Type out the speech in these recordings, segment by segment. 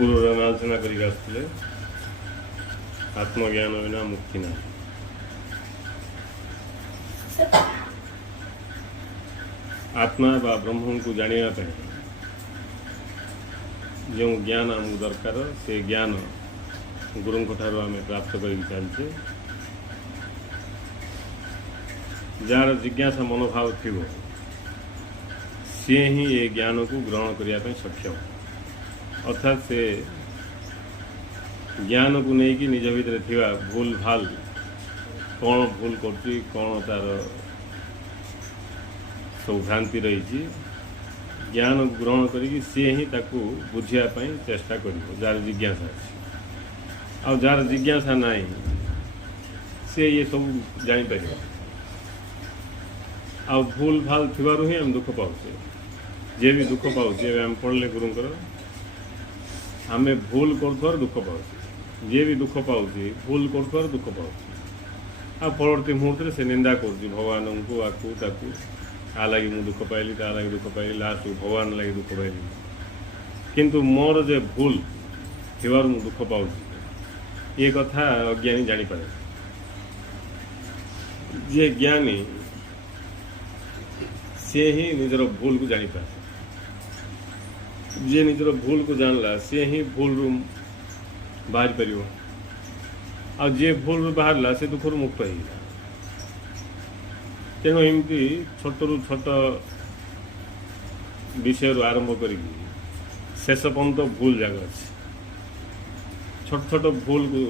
पूर्व आलोचना कर आत्मज्ञान बिना मुक्ति ना। आत्मा बा ब्रह्म को जाना जो ज्ञान आमको दरकार से ज्ञान गुरु आम प्राप्त कर चलचे। जार जिज्ञासा मनोभाव थी सी ही ये ज्ञान को ग्रहण करने सक्षम, अर्थात से ज्ञान को लेकिन निज भितर थिबा भूल भाल कौन भूल कर कौन तार सब भ्रांति रही ज्ञान ग्रहण करी सी ही ताकू बुझापी चेष्टा कर जार जिज्ञासा आ जार जिज्ञासा नाई सी ये सब जापर आ भूल भाल थी ही आम दुख पाचे जे भी दुख पाचे आम पढ़ले गुरुंकर आम भूल कर दुख पाचे जे भी दुख पाऊँ भूल कर दुख पाऊँ आ परवर्ती मुहूर्त से निंदा कर भगवान को आकू ताकू आ लगी मुझे दुख पाइली ता लगी दुख पाइली लास्ट भगवान लगी दुख पाइली किंतु मोर जे भूल थी मुझे दुख पाऊँ ये कथा अज्ञानी जानीपे। जे ज्ञानी सी ही निजर भूल को जानीपे, जे निजर भूल को जानला सी ही भूल रू बाहर पार आ जे भूल बाहरला से दुख मुक्त हो। तेणु एमती छोट रु छोट विषय आरंभ कर शेष पर्यंत भूल जगह अच्छे छोट छोट भूल को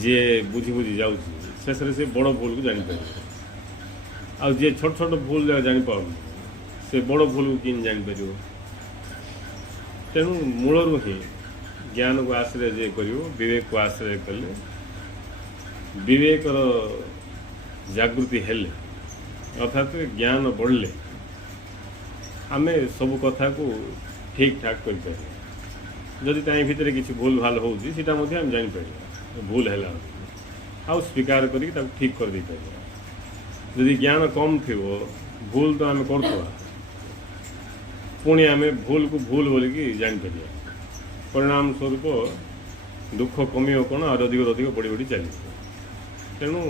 जे बुझी बुझी जाऊँ शेष से बड़ भूल को जापर आ जे छोट छोट भूल जगह जापर से बड़ भूल को किन जापर। तेणु मूलरू ही ज्ञान को आश्रय जे करियो विवेक को आश्रय कले विवेकर जागृति हेले अर्थात ज्ञान बढ़ले आमे सब कथा को ठीक ठाक कर पारे। जदि ताई भितर किसी भूल भाल होउची सेटा मध्ये हम जानि पारे भूल हैला आ स्वीकार करी ताको ठीक कर दे पारे। जदि ज्ञान कम थिवो भूल तो आमे करथवा पुणी आमे भूल को भूल बोलिकी जानि पारिया परिणाम स्वरूप दुख कमियो कौन और अधिक अधिक बढ़ी बढ़ी चली। तेणु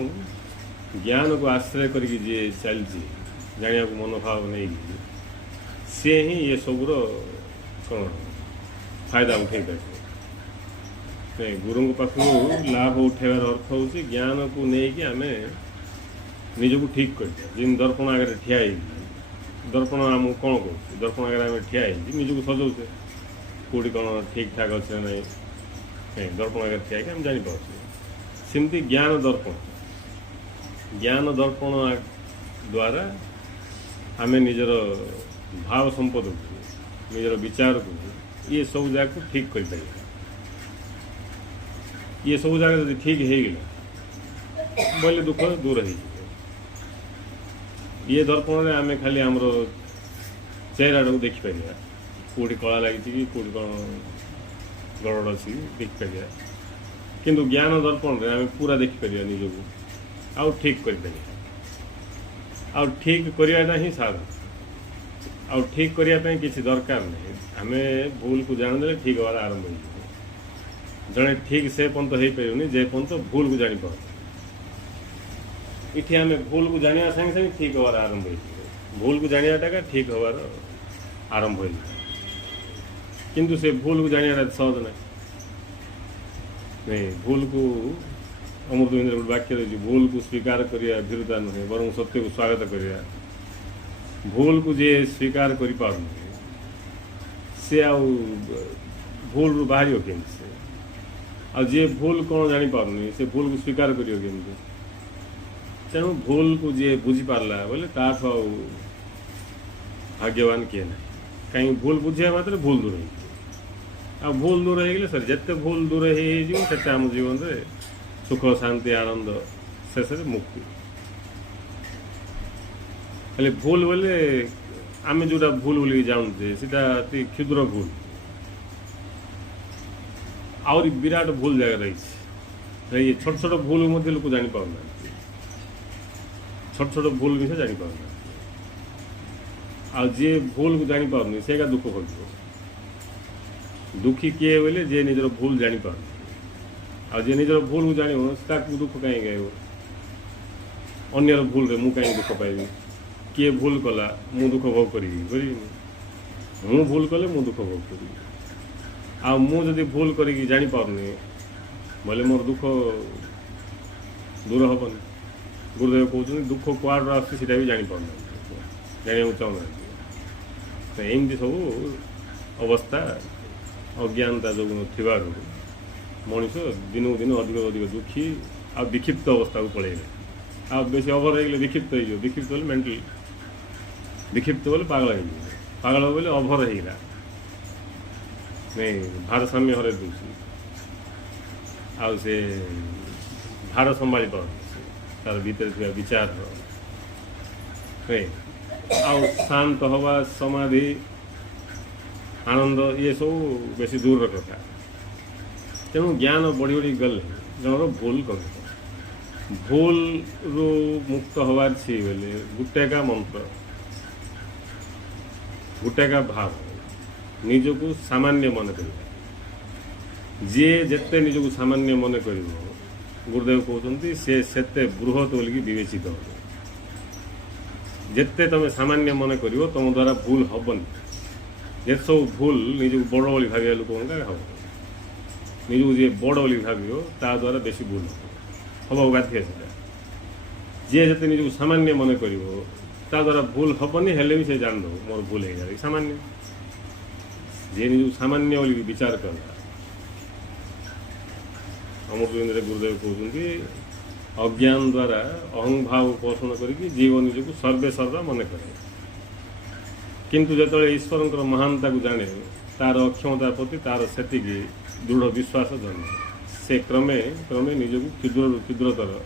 ज्ञान को आश्रय करके जे चलती जाना को मनोभाव नहीं सी ही ये सबूर कौन फायदा उठे पारे। गुरु पाख लाभ उठेबार अर्थ हूँ ज्ञान को लेकिन आम निजक ठीक कर जिन दर्पण आगे ठिया दर्पण आमको कौन कर दर्पण आगे आम ठिया निजक सजाऊे कौटी कौन ठीक ठाक अच्छे ना दर्पण आगे ठिया आम जापर सेमती ज्ञान दर्पण द्वारा आम निजर भाव संपद को निजर विचार को ये सब जगह को ठीक कर पाए। ये सब जगह जब ठीक हो गला बोले दुख दूर हो ये दर्पण में आम खाली आमर चेहरा को देखिपर कौटी कला लगी कौटी कौन गड़बड़ अच्छी देखिपर किंतु ज्ञान दर्पण में आम पूरा देखिपर निजक आउ ठीक कर ठीक करवाटा ही साधन आउ ठीक करने किसी दरकार नहीं आम भूल को जानदे ठीक हमार आरंभ हो जड़े ठीक से पर्यंत हो पारे जे पर्यंत भूल को जापर इटी आम भूल को जाना संगे संगे ठीक हमार आरंभ हो भूल को जानाटा ठीक हमार आरंभ हो किंतु से भूल को जानाटा सहज नहीं भूल को अमृत इंद्र गोटे वाक्य रही भूल को स्वीकार करिया भीरुता नुहे बर सत्य को स्वागत करिया भूल को जे स्वीकार कर पार से आ भूल रू बाहर केमती से आ जे भूल कौन जापार से भूल को स्वीकार करें तेणु भूल को जे बुझी पार्ला बोले ताठ भाग्यवान किए ना कहीं भूल बुझे मात्र भूल दूर हो भूल दूर हो गले सर जिते भूल दूर होते आम जीवन में सुख शांति आनंद शेष मुक्ति खाली भूल बोले आम जोटा भूल बोल जानते अति क्षुद्र भूल आहरी विराट भूल जगह रही ये छोट छोट भूल लोक जापार छोट छोट भूल भी जापार आ जे भूल को जापार से दुख भोग दुखी किए बोले जे निजर भूल जापर आ जे निजर भूल को जान दुख कहीं गाइब अन्यर भूल रे मुझे कहीं दुख पाइबी किए भूल कला मु दुख भोग करी मु भूल कले मु दुख भोग करी आ मुझे भूल करी जानी पारनी बोले मोर दुख दूर हेनी गुरुदेव कहते दुख कुआड़ आसी भी जापर जाना चाहूना तो एमती सब अवस्था अज्ञानता जो थोड़ा मनीष दिन को दिन अधिक अधिक दुखी आ विक्षिप्त अवस्था को पलैले आ बेस ओभर हो विक्षिप्त हो विक्षिप्त बोले मेंटल विक्षिप्त बोले पागल बोले ओभर होगा नहीं भारसाम्य हर दूसरी आउ से भार संभाली पार तार भीतर विचार नहीं आउ शांत हवा समाधि आनंद ये सब बेसी दूर कथा तेणु ज्ञान बढ़ी बढ़ी गले जनर भूल कर भूल रु मुक्त हवार छी बोले गुटेका मंत्र गुटेका भाव निजको सामान्य मन कर जी जिते निजको सामान्य मन कर गुरुदेव कहते से बृहत बोलिकी विवेचित हो जिते तुम सामान्य मन कर तुम द्वारा भूल हेनी जे सब भूल निजक बड़ बोली भाविया लोक हम निजक जी बड़ बोली भाव ता द्वारा बेसी भूल हम बाध्य से जी जिते निजक सामान्य मन कर ता द्वारा भूल हेनी हेले भी से जान दो मोर भूल हो जाए सामान्य जी निजक सामान्य बोली विचार कर अमृतविंद गुरुदेव कहते अज्ञान द्वारा अहं भाव पोषण करके जीव निजक सर्वे सर्वा मन करे किंतु जो ईश्वर महानता को जाने तार अक्षमता प्रति तार से दृढ़ विश्वास जन्म से क्रमे क्रमे निजक क्षुद्र क्षुद्रतर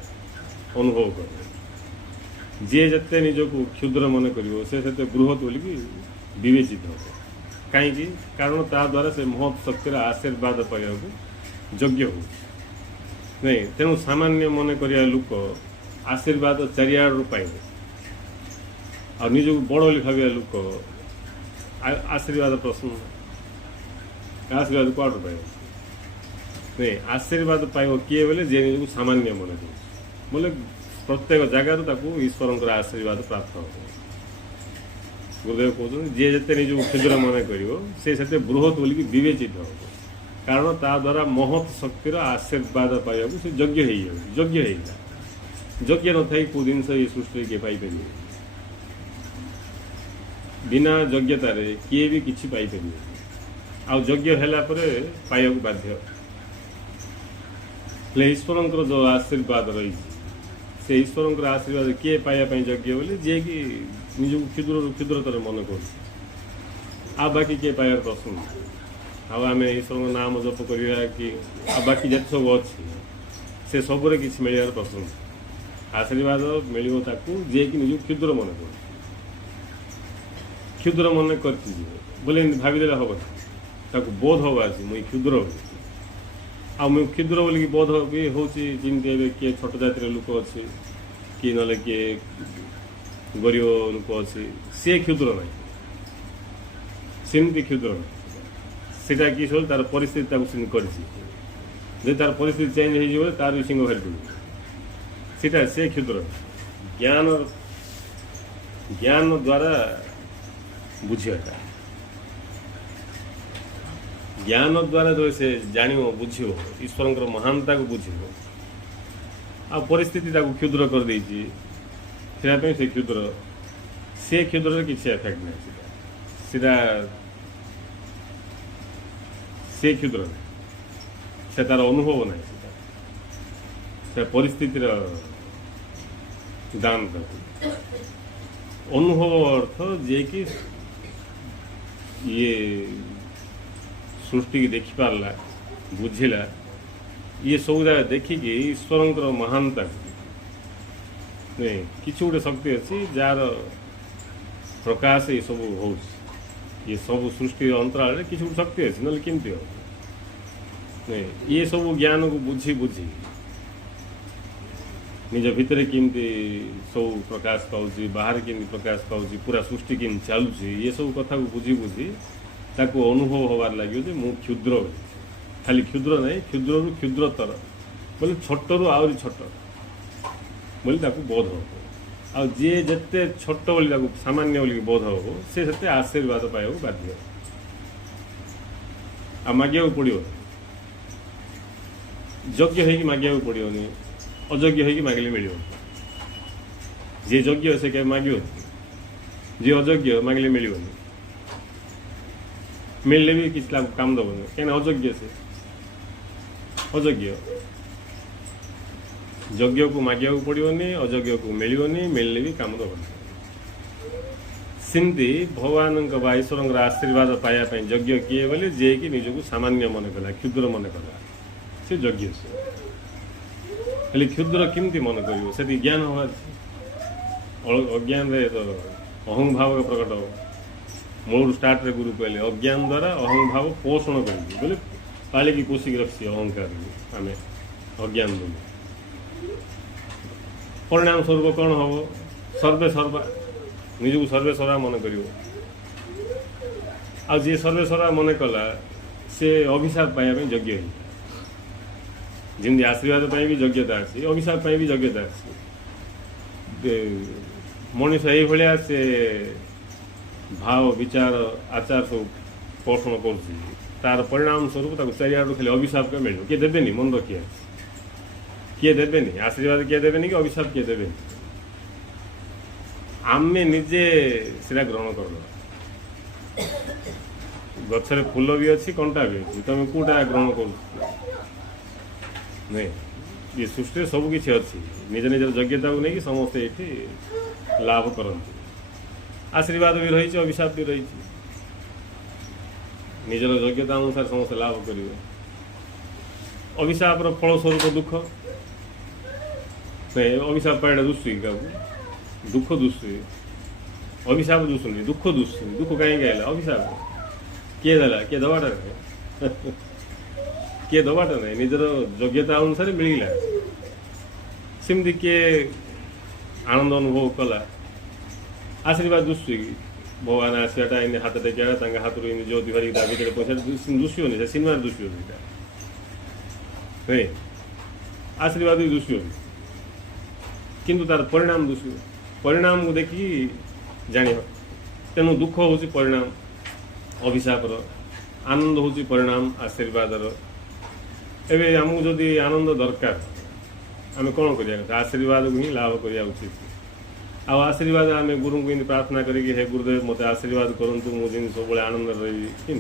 अनुभव करे जी जिते निजक क्षुद्र मन कर बृहत बोलिकी विवेचित हो कहीं कारण ता द्वारा से महत शक्तिर आशीर्वाद पाइबा योग्य हो नहीं तेणु सामान्य मन करिया लोक आशीर्वाद चारिआड़ पाइब और निजक बड़ बोली भाविया लोक आशीर्वाद प्रश्न आशीर्वाद कौट पाइब नहीं आशीर्वाद पाइब किए बोले जे निजक सामान्य मन कर बोले प्रत्येक जगार ईश्वर आशीर्वाद प्राप्त हो गुरुदेव कहते जी जिते निजक क्षुद्र मन कर बृहत बोलिकी विवेचित हो कारण ता द्वारा महत शक्तिर आशीर्वाद पाइबा से योग्य होगा योग्य न थी कौ जिन सृष्टि किए पाइपर बिना योग्यतार किए भी किसी पाइपर आज्ञ है पाइबा बाध्य ईश्वर जो आशीर्वाद रही से ईश्वर आशीर्वाद किए पाइबा योग्य बोले जी कि निजक क्षुद्र क्षुद्रतर मन कर बाकी किए पाइबार प्रश्न आम ईश्वर नाम जप करवा कि बाकी जिते सब अच्छी से सबरे किसी मिलवार प्रश्न आशीर्वाद मिल जी कि निज क्षुद्र मन कर क्षुद्र मन कर बोले भाविदे हम बोध हवा आज मुई क्षुद्र मुई क्षुद्र बोलिकी बोध भी हूँ जमी किए छोट जातिर लोक अच्छे कि ना किए गरीब लोक अच्छे सी क्षुद्र ना सेमती क्षुद्र ना सीटा कि सब तार परिस्थिति कर तार परिस्थिति चेंज हो तार भी सिंह भारी सीटा से क्षुद्र ज्ञान ज्ञान द्वारा बुझा ज्ञान द्वारा जो से जान बुझ ईश्वर महानता को बुझ आ परिस्थिति क्षुद्र कर देसी से क्षुद्र से क्षुद्र किसी एफेक्ट नहीं सीधा से क्षुद्र से तार अनुभव ना से परिस्थितिर दान कर अनुभव अर्थ जे कि ये सृष्टि की देखी पारला बुझिला ये सब जगह देखिकी ईश्वर महानता नहीं किसी गोटे शक्ति अच्छी जार प्रकाश ये सब हो ये सब सृष्टि अंतराल किसी गोटे शक्ति अच्छी ना केमती हो नहीं ये सब ज्ञान को बुझी बुझी निज भितर केमती सब प्रकाश पाऊँ बाहर केमती प्रकाश पाऊँ पूरा सृष्टि केमती चलुची ये सब कथा को बुझी बुझी ताको अनुभव होबार लगे जे मु क्षुद्र बोली। खाली क्षुद्र नहीं, क्षुद्र क्षुद्रतर बोले छोटरू आहरी छोट बोली ताको बोध हो। आ जी जिते छोट बोली ताको सामान्य बोली बोध हो से सेते आशीर्वाद पाइबा बाध्य। आ मागिया पड़ो योग्य है कि मागिया पड़ोनी, अयोग्य है कि मागिले मिल। जी योग्य से क्या माग, जी अयोग्य मागिले मिलनी, मिलने भी किसी लाभ काम दबनी कहीं अयोग्य से अयोग्य। योग्य को मागिया पड़ोनी, अयोग्य को मिलनी, मिलने भी काम दबनी। सिंधी भगवान का ईश्वर आशीर्वाद पाइबा योग्य किए बोले जे कि निजक सामान्य मन कला, क्षुद्र मन कला से योग्य से। हेल्ले क्षुद्र केमती मन कर ज्ञान हमार अज्ञान रे तो अहं भाव प्रकट हो। मूल स्टार्ट रे गुरु कहले अज्ञान द्वारा अहं भाव पोषण कर बोले पालिकी पोषिक रखी अहंकार आम अज्ञान बोले। परिणाम स्वरूप कौन हम सर्वे सर्वा निजक सर्वे सर्वा मन कर। जी सर्वे सर्वा मन कला से अभिशाप पाइबा योग्य है। जमी आशीर्वाद भी योग्यता अच्छी, अभिशाप भी योग्यता अच्छी। मनीष ये से भाव विचार आचार सब पोषण कर परिणाम स्वरूप चारिआड़ खाली अभिशाप क्या मिल किए देवेनि मन रखिए किए देवेनि आशीर्वाद किए देवेनि कि अभिशाप किए देवेनि। आमे निजे सीधा ग्रहण कर गचर फूल भी अच्छी कंटा भी अच्छी तुम कौटा ग्रहण कर नहीं। ये सृष्टि सबकि अच्छी निज निजर योग्यता को लेकिन समस्ते ये लाभ करती। आशीर्वाद भी रही, अभिशाप भी रही। निजर योग्यता अनुसार समस्त लाभ करेंगे। अभिशाप फलस्वरूप दुख नहीं, अभिशाप पाइबा दुष्टी क्या दुख दुष्टी, अभिशाप दुष्टी दुख दुष्टी। दुख कहीं आएगा अभिशाप किए देला किए दबाटा किए दबाटा नहीं, निजर योग्यता अनुसार मिलला। सेमती किए आनंद अनुभव कला आशीर्वाद दुष्टी भगवान आसवाटा इन हाथ टेक हाथ ज्योति भर भर पैसा दुष्योनी से सिनेमा दुष्योनी नहीं, आशीर्वाद भी दुष्योनी किंतु तार परिणाम दुष्य। परिणाम को देखी जान तेणु दुख हूँ परिणाम अभिशापर, आनंद हूँ परिणाम आशीर्वादर। एवं आमको जदि आनंद दरकार आम कौन कर आशीर्वाद को ही लाभ करवा उचित। आशीर्वाद आम गुरु को प्रार्थना करें हे गुरुदेव मत आशीर्वाद करूँ मुझे सब आनंद रही कि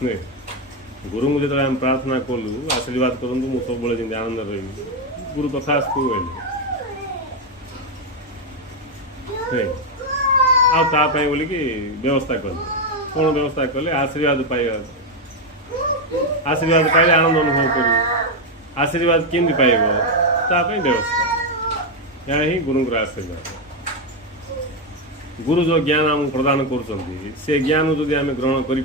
नहीं। गुरु को जो आम प्रार्थना कलु आशीर्वाद करूँ मुझे सब आनंद रही गुरु तथास्तु आपाई बोल कि व्यवस्था कले कौन व्यवस्था कले आशीर्वाद पाइबा। आशीर्वाद पाइले आनंद अनुभव कर आशीर्वाद केमती पाइब तापाई व्यवस्था यहाँ ही गुरु आशीर्वाद। गुरु जो ज्ञान आमको प्रदान कर से ज्ञान जदि आम ग्रहण कर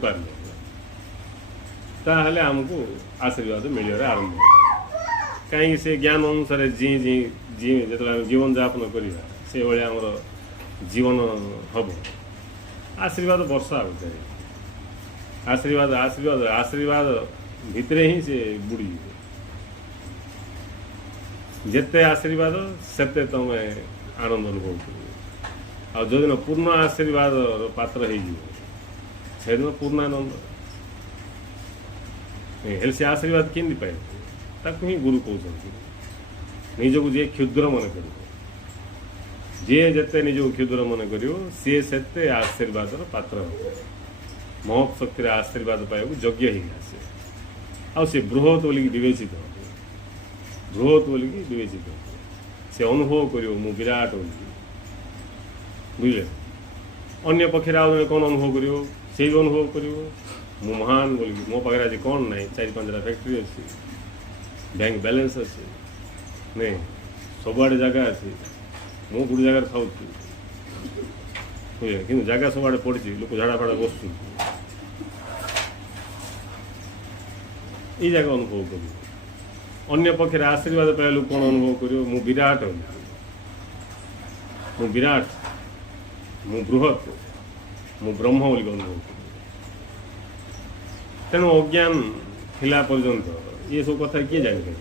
आमको आशीर्वाद मिल आरंभ कहीं से ज्ञान अनुसार जी जी जी जो जीवन जापन करवा से भाया आमर जीवन हम आशीर्वाद वर्षा हो जाए। आशीर्वाद आशीर्वाद आशीर्वाद भितर ही से बुड़ी जिते आशीर्वाद सेते तुम आनंद अनुभव कर। जो दिन पूर्ण आशीर्वाद पात्र से दिन पूर्णानंद हेल्ले से आशीर्वाद केमती पाए ताकू ही गुरु कहते निजक जे क्षुद्र मन कर जी जिते निजक क्षुद्र मन कर सी से आशीर्वाद पात्र हो महत् शक्ति आशीर्वाद पाइबा योग्य ही आसे आसे बृहत बोल विवेचित हो बृहत बोल विवेचित हो से अनुभव कर विराट हो बुझे। अन्य पक्षर आज कौन अनुभव कर से भी अनुभव कर महान बोल मो पाखे आज कौन ना 4-5टा फैक्ट्री अच्छी बैंक बैलेंस अच्छे नहीं सबुआड़े जगह अच्छी मु गोटे जगार खाऊँ कि जगह सबुआड़े पड़ी लोक झाड़ा फाड़ा बस ये जगह अनुभव कर। अन्य पक्षर आशीर्वाद पाइलु कौन अनुभव कर मु विराट मु विराट मु बृहत ମୁଁ ବ୍ରହ୍ମ ବୋଲି ଅନୁଭବ କଲି। ତେଣୁ ଅଜ୍ଞାନ ଥିଲା ପର୍ଯ୍ୟନ୍ତ ये सब कथा किए जापर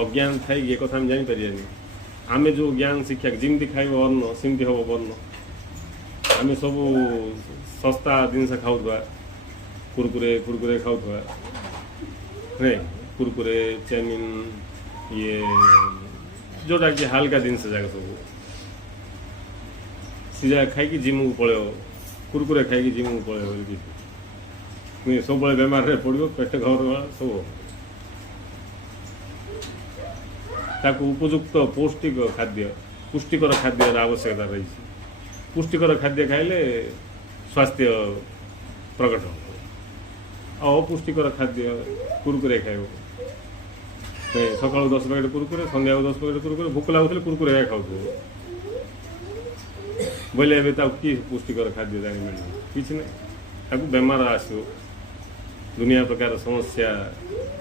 अज्ञान थी ये कथा आम जापर आम जो ज्ञान शिक्षा जमी खाइब अन्न सेमती हम वर्ण आम सब सस्ता जिनस खाऊा कुरकुरे कुरकुरे खाऊा नहीं कुरकुरे चाउमिन ये जोटा कि हाल्का जिनस जाक सब सीजा खाई जिम को पलैब कुरकुरे खाई जिम को पलैब सब बेमार पड़ो पेट घर सब ताकू उपयुक्त पौष्टिक खाद्य पुष्टिकर खाद्य आवश्यकता रही पुष्टिकर खाद्य खाइले स्वास्थ्य प्रकट हो अपुष्टिकर खाद्य कुरकुरे खाइब सका 10 पैकेट कुरकुरे संध्या 10 पैकेट कुरकुरे भोक लगुले कुरकुरे खाऊ बोले कि पुष्टिकर खाद्य जानी मिल कि ना बेमार आसो दुनिया प्रकार समस्या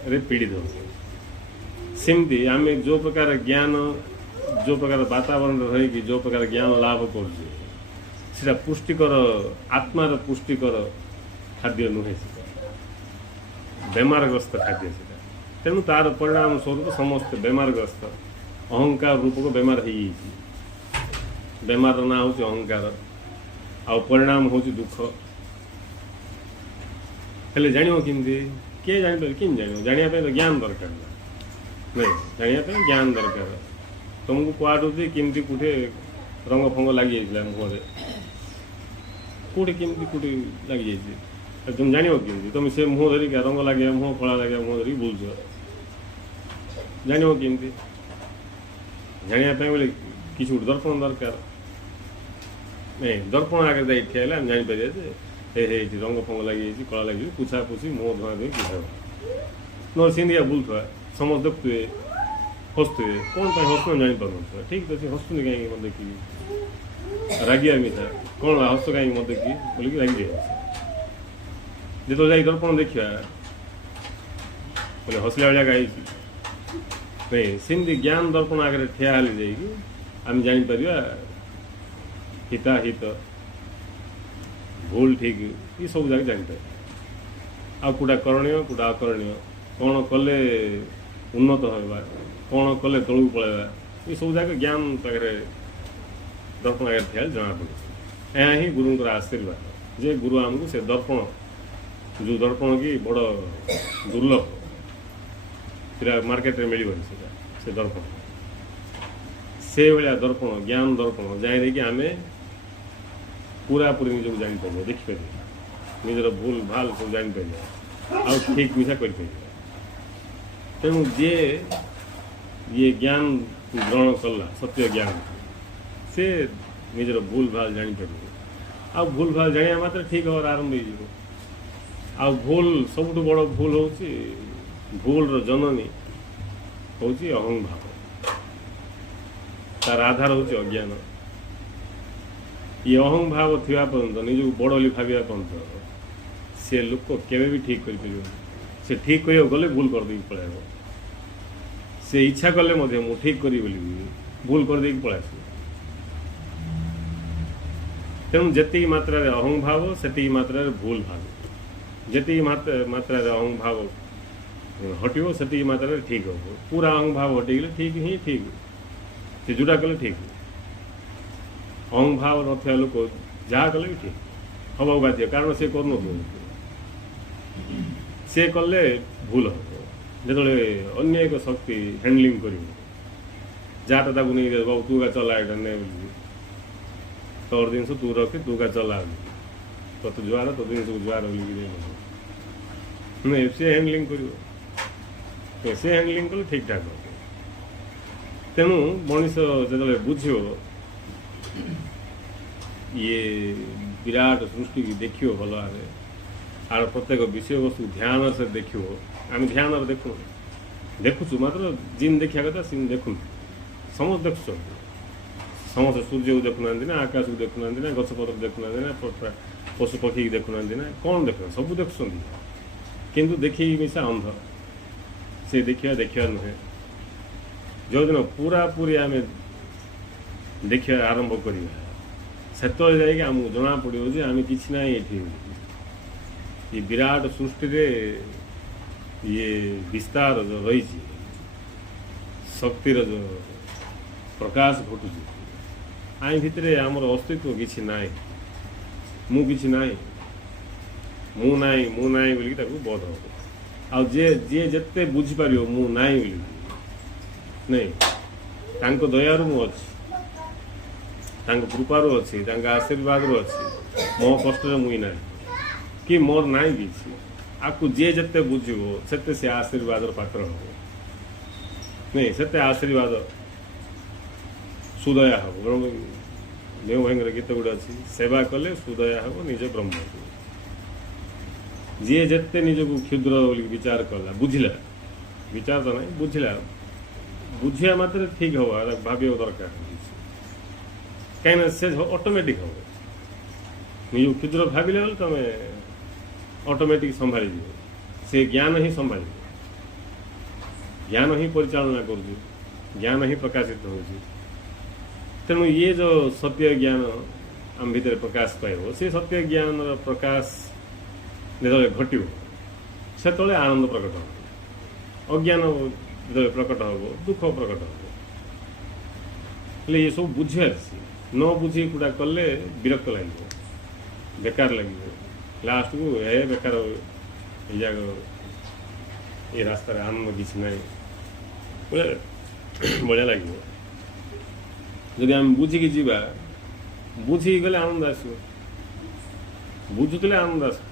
रे पीड़ित हो सेमती आम जो प्रकार ज्ञान जो प्रकार वातावरण रही जो प्रकार ज्ञान लाभ कर पुष्टिकर आत्मार पुष्टिकर खाद्य नुहे बेमारग्रस्त खाद्य से तेणु तार परिणाम स्वरूप समस्त बेमारग्रस्त अहंकार रूपक बेमार हो बेमार ना हूँ अहंकार आ परिणाम हूँ दुख हेले जान केमती किए जापर कि जाना तो ज्ञान दरकार नहीं जाना ज्ञान दरकार तुमको कहुचे केमती कौटे रंग फंग लगी मुहर कौटे केमती कौटे लगी तुम जान केमती तुम से मुँह धरिक रंग लगे मुँह कला लगे मुँह धरिक बुलच जान केमती जानापी बोले कि दर्पण दरकार नहीं दर्पण आगे जाए ठिया जापर हे रंग फंग लगी कला लगी पुछा पुछी मुँह धुआ धुई किसा न सिंधिया बुलुआ समस्त देखुए हसुए कौन हसुन जापर ठीक अच्छे हसुनि कहीं मत देखी रागिया मिठा कौन हस कहीं मत देखी बोलिक रागी जो जा दर्पण देखा बोले हसला भाया गाई नहीं सेमती ज्ञान दर्पण आगे ठिया हेल्ले जाइए आम जापर हिताहित भूल ठीक ये सब जगह जानते आउटा करणीय कौटा अकरणीय कौन कले उन्नत होगा कौन कले तलू पलैबा ये सब जगह ज्ञान पाखे दर्पण आगे ठिया जना पड़े यहाँ ही गुरुंर आशीर्वाद जे गुरु आमको से दर्पण जो दर्पण की बड़ दुर्लभ सीटा मार्केट में मिल से दर्पण से भाया दर्पण ज्ञान दर्पण जहाँ कि आम पूरा पूरी निजक जापर देखिपर निजर भूल भाल सब जापर आ ठीक मिसा कर तेणु जे ये ज्ञान ग्रहण कला सत्य ज्ञान से निजर भूल भाल जापर आ भूल भाल जाना मात्र ठीक हबार आरंभ हो भूल सबुठ बड़ भूल हूँ भूल जननी हूँ अहं भाव तार आधार हूँ अज्ञान ये अहं भाव थी पर्यंत निजक बड़ बोली भाविया पर्यंत से लोक केवे भी ठीक कर से ठीक कर गले भूल कर दे पलैब से इच्छा कले मु ठीक करी भूल कर दे पलैस तेणु जी मात्रा अहं भाव से मात्रा भूल भाव जी मात्रा अहं भाव हटो से मात्रा ठीक हम पूरा अहं भाव हटिगले ठीक ही ठीक से जोटा कले ठीक अहं भाव ना लोक जहाँ कले भी ठीक हम बाध्य कारण से कर से कले भूल हम जो अन्य एक शक्ति हैंडलिंग कर जहाँ नहीं बाबू तू का चला एटा ने तोर जिन तू रखे तू का चला तो जुआर तो जिन जुआर नहीं से हैंडलिंग कर से हैंडलिंग कले ठीक ठाक हो तेणु मनीष जो बुझो ये विराट सृष्टि की देखियो भल भाव आर प्रत्येक विषय वस्तु ध्यान से देखो आम ध्यान देखु देखुचु मात्र जिन देखा कथा सीन देखु समस्त देखु समस्त सूर्य को देखुना ना आकाश को देखुना ना गछपत्र देखुना ना पशु पक्षी की देखुना ना कौन देखुना सब देखुं किंतु देखी मिशा अंध से देखा नुहे जो दिन पूरा पूरी आम देखा आरंभ करवा ସେତେବେଳେ ଯାଇକି ଆମକୁ ଜଣା ପଡ଼ିବ ଯେ ଆମେ କିଛି ନାହିଁ ଏଠି ଏ ବିରାଟ ସୃଷ୍ଟିରେ ଇଏ ବିସ୍ତାର ଯେଉଁ ରହିଛି ଶକ୍ତିର ଯେଉଁ ପ୍ରକାଶ ଘଟୁଛି ଆଇ ଭିତରେ ଆମର ଅସ୍ତିତ୍ୱ କିଛି ନାହିଁ ମୁଁ କିଛି ନାହିଁ ମୁଁ ନାହିଁ ବୋଲିକି ତାକୁ ବୋଧ ହେବ ଆଉ ଯିଏ ଯେତେ ବୁଝିପାରିବ ମୁଁ ନାହିଁ ବୋଲିକି ନାଇଁ ତାଙ୍କ ଦୟାରୁ ମୁଁ ଅଛି ତାଙ୍କ କୃପାରୁ ଅଛି ତାଙ୍କ ଆଶୀର୍ବାଦରୁ ଅଛି ମୋ କଷ୍ଟରେ ମୁଇଁ ନାହିଁ କି ମୋର ନାହିଁ କିଛି ଆକୁ ଯିଏ ଯେତେ ବୁଝିବ ସେତେ ସେ ଆଶୀର୍ବାଦର ପାତ୍ର ହେବ ନାଇଁ ସେତେ ଆଶୀର୍ବାଦ ସୁଦୟା ହେବ ଦେଉ ଭାଇଙ୍କର ଗୀତ ଗୋଟେ ଅଛି ସେବା କଲେ ସୁଦୟା ହେବ ନିଜ ବ୍ରହ୍ମକୁ ଯିଏ ଯେତେ ନିଜକୁ କ୍ଷୁଦ୍ର ବୋଲି ବିଚାର କଲା ବୁଝିଲା ବିଚାର ତ ନାହିଁ ବୁଝିଲା ବୁଝିବା ମାତ୍ରେ ଠିକ୍ ହେବ ଭାବିବା ଦରକାର କାହିଁକିନା ସେ ଅଟୋମେଟିକ୍ ହେବ ନିଜକୁ କ୍ଷୁଦ୍ର ଭାବିଲା ବେଳେ ତୁମେ ଅଟୋମେଟିକ୍ ସମ୍ଭାଳିଯିବ ସେ ଜ୍ଞାନ ହିଁ ସମ୍ଭାଳିବ ଜ୍ଞାନ ହିଁ ପରିଚାଳନା କରୁଛି ଜ୍ଞାନ ହିଁ ପ୍ରକାଶିତ ହେଉଛି ତେଣୁ ଇଏ ଯେଉଁ ସତ୍ୟ ଜ୍ଞାନ ଆମ ଭିତରେ ପ୍ରକାଶ ପାଇବ ସେ ସତ୍ୟ ଜ୍ଞାନର ପ୍ରକାଶ ଯେତେବେଳେ ଘଟିବ ସେତେବେଳେ ଆନନ୍ଦ ପ୍ରକଟ ହେବ ଅଜ୍ଞାନ ଯେତେବେଳେ ପ୍ରକଟ ହେବ ଦୁଃଖ ପ୍ରକଟ ହେବ ହେଲେ ଏସବୁ ବୁଝିବାର ଅଛି ନ ବୁଝି ଗୁଡ଼ା କଲେ ବିରକ୍ତ ଲାଗିବ ବେକାର ଲାଗିବ ଲାଷ୍ଟକୁ ବେକାର ଏ ଜାଗ ଏ ରାସ୍ତାରେ ଆନନ୍ଦ କିଛି ନାହିଁ ବଢ଼ିଆ ଲାଗିବ ଯଦି ଆମେ ବୁଝିକି ଯିବା ବୁଝିକି ଗଲେ ଆନନ୍ଦ ଆସିବ ବୁଝୁଥିଲେ ଆନନ୍ଦ ଆସିବ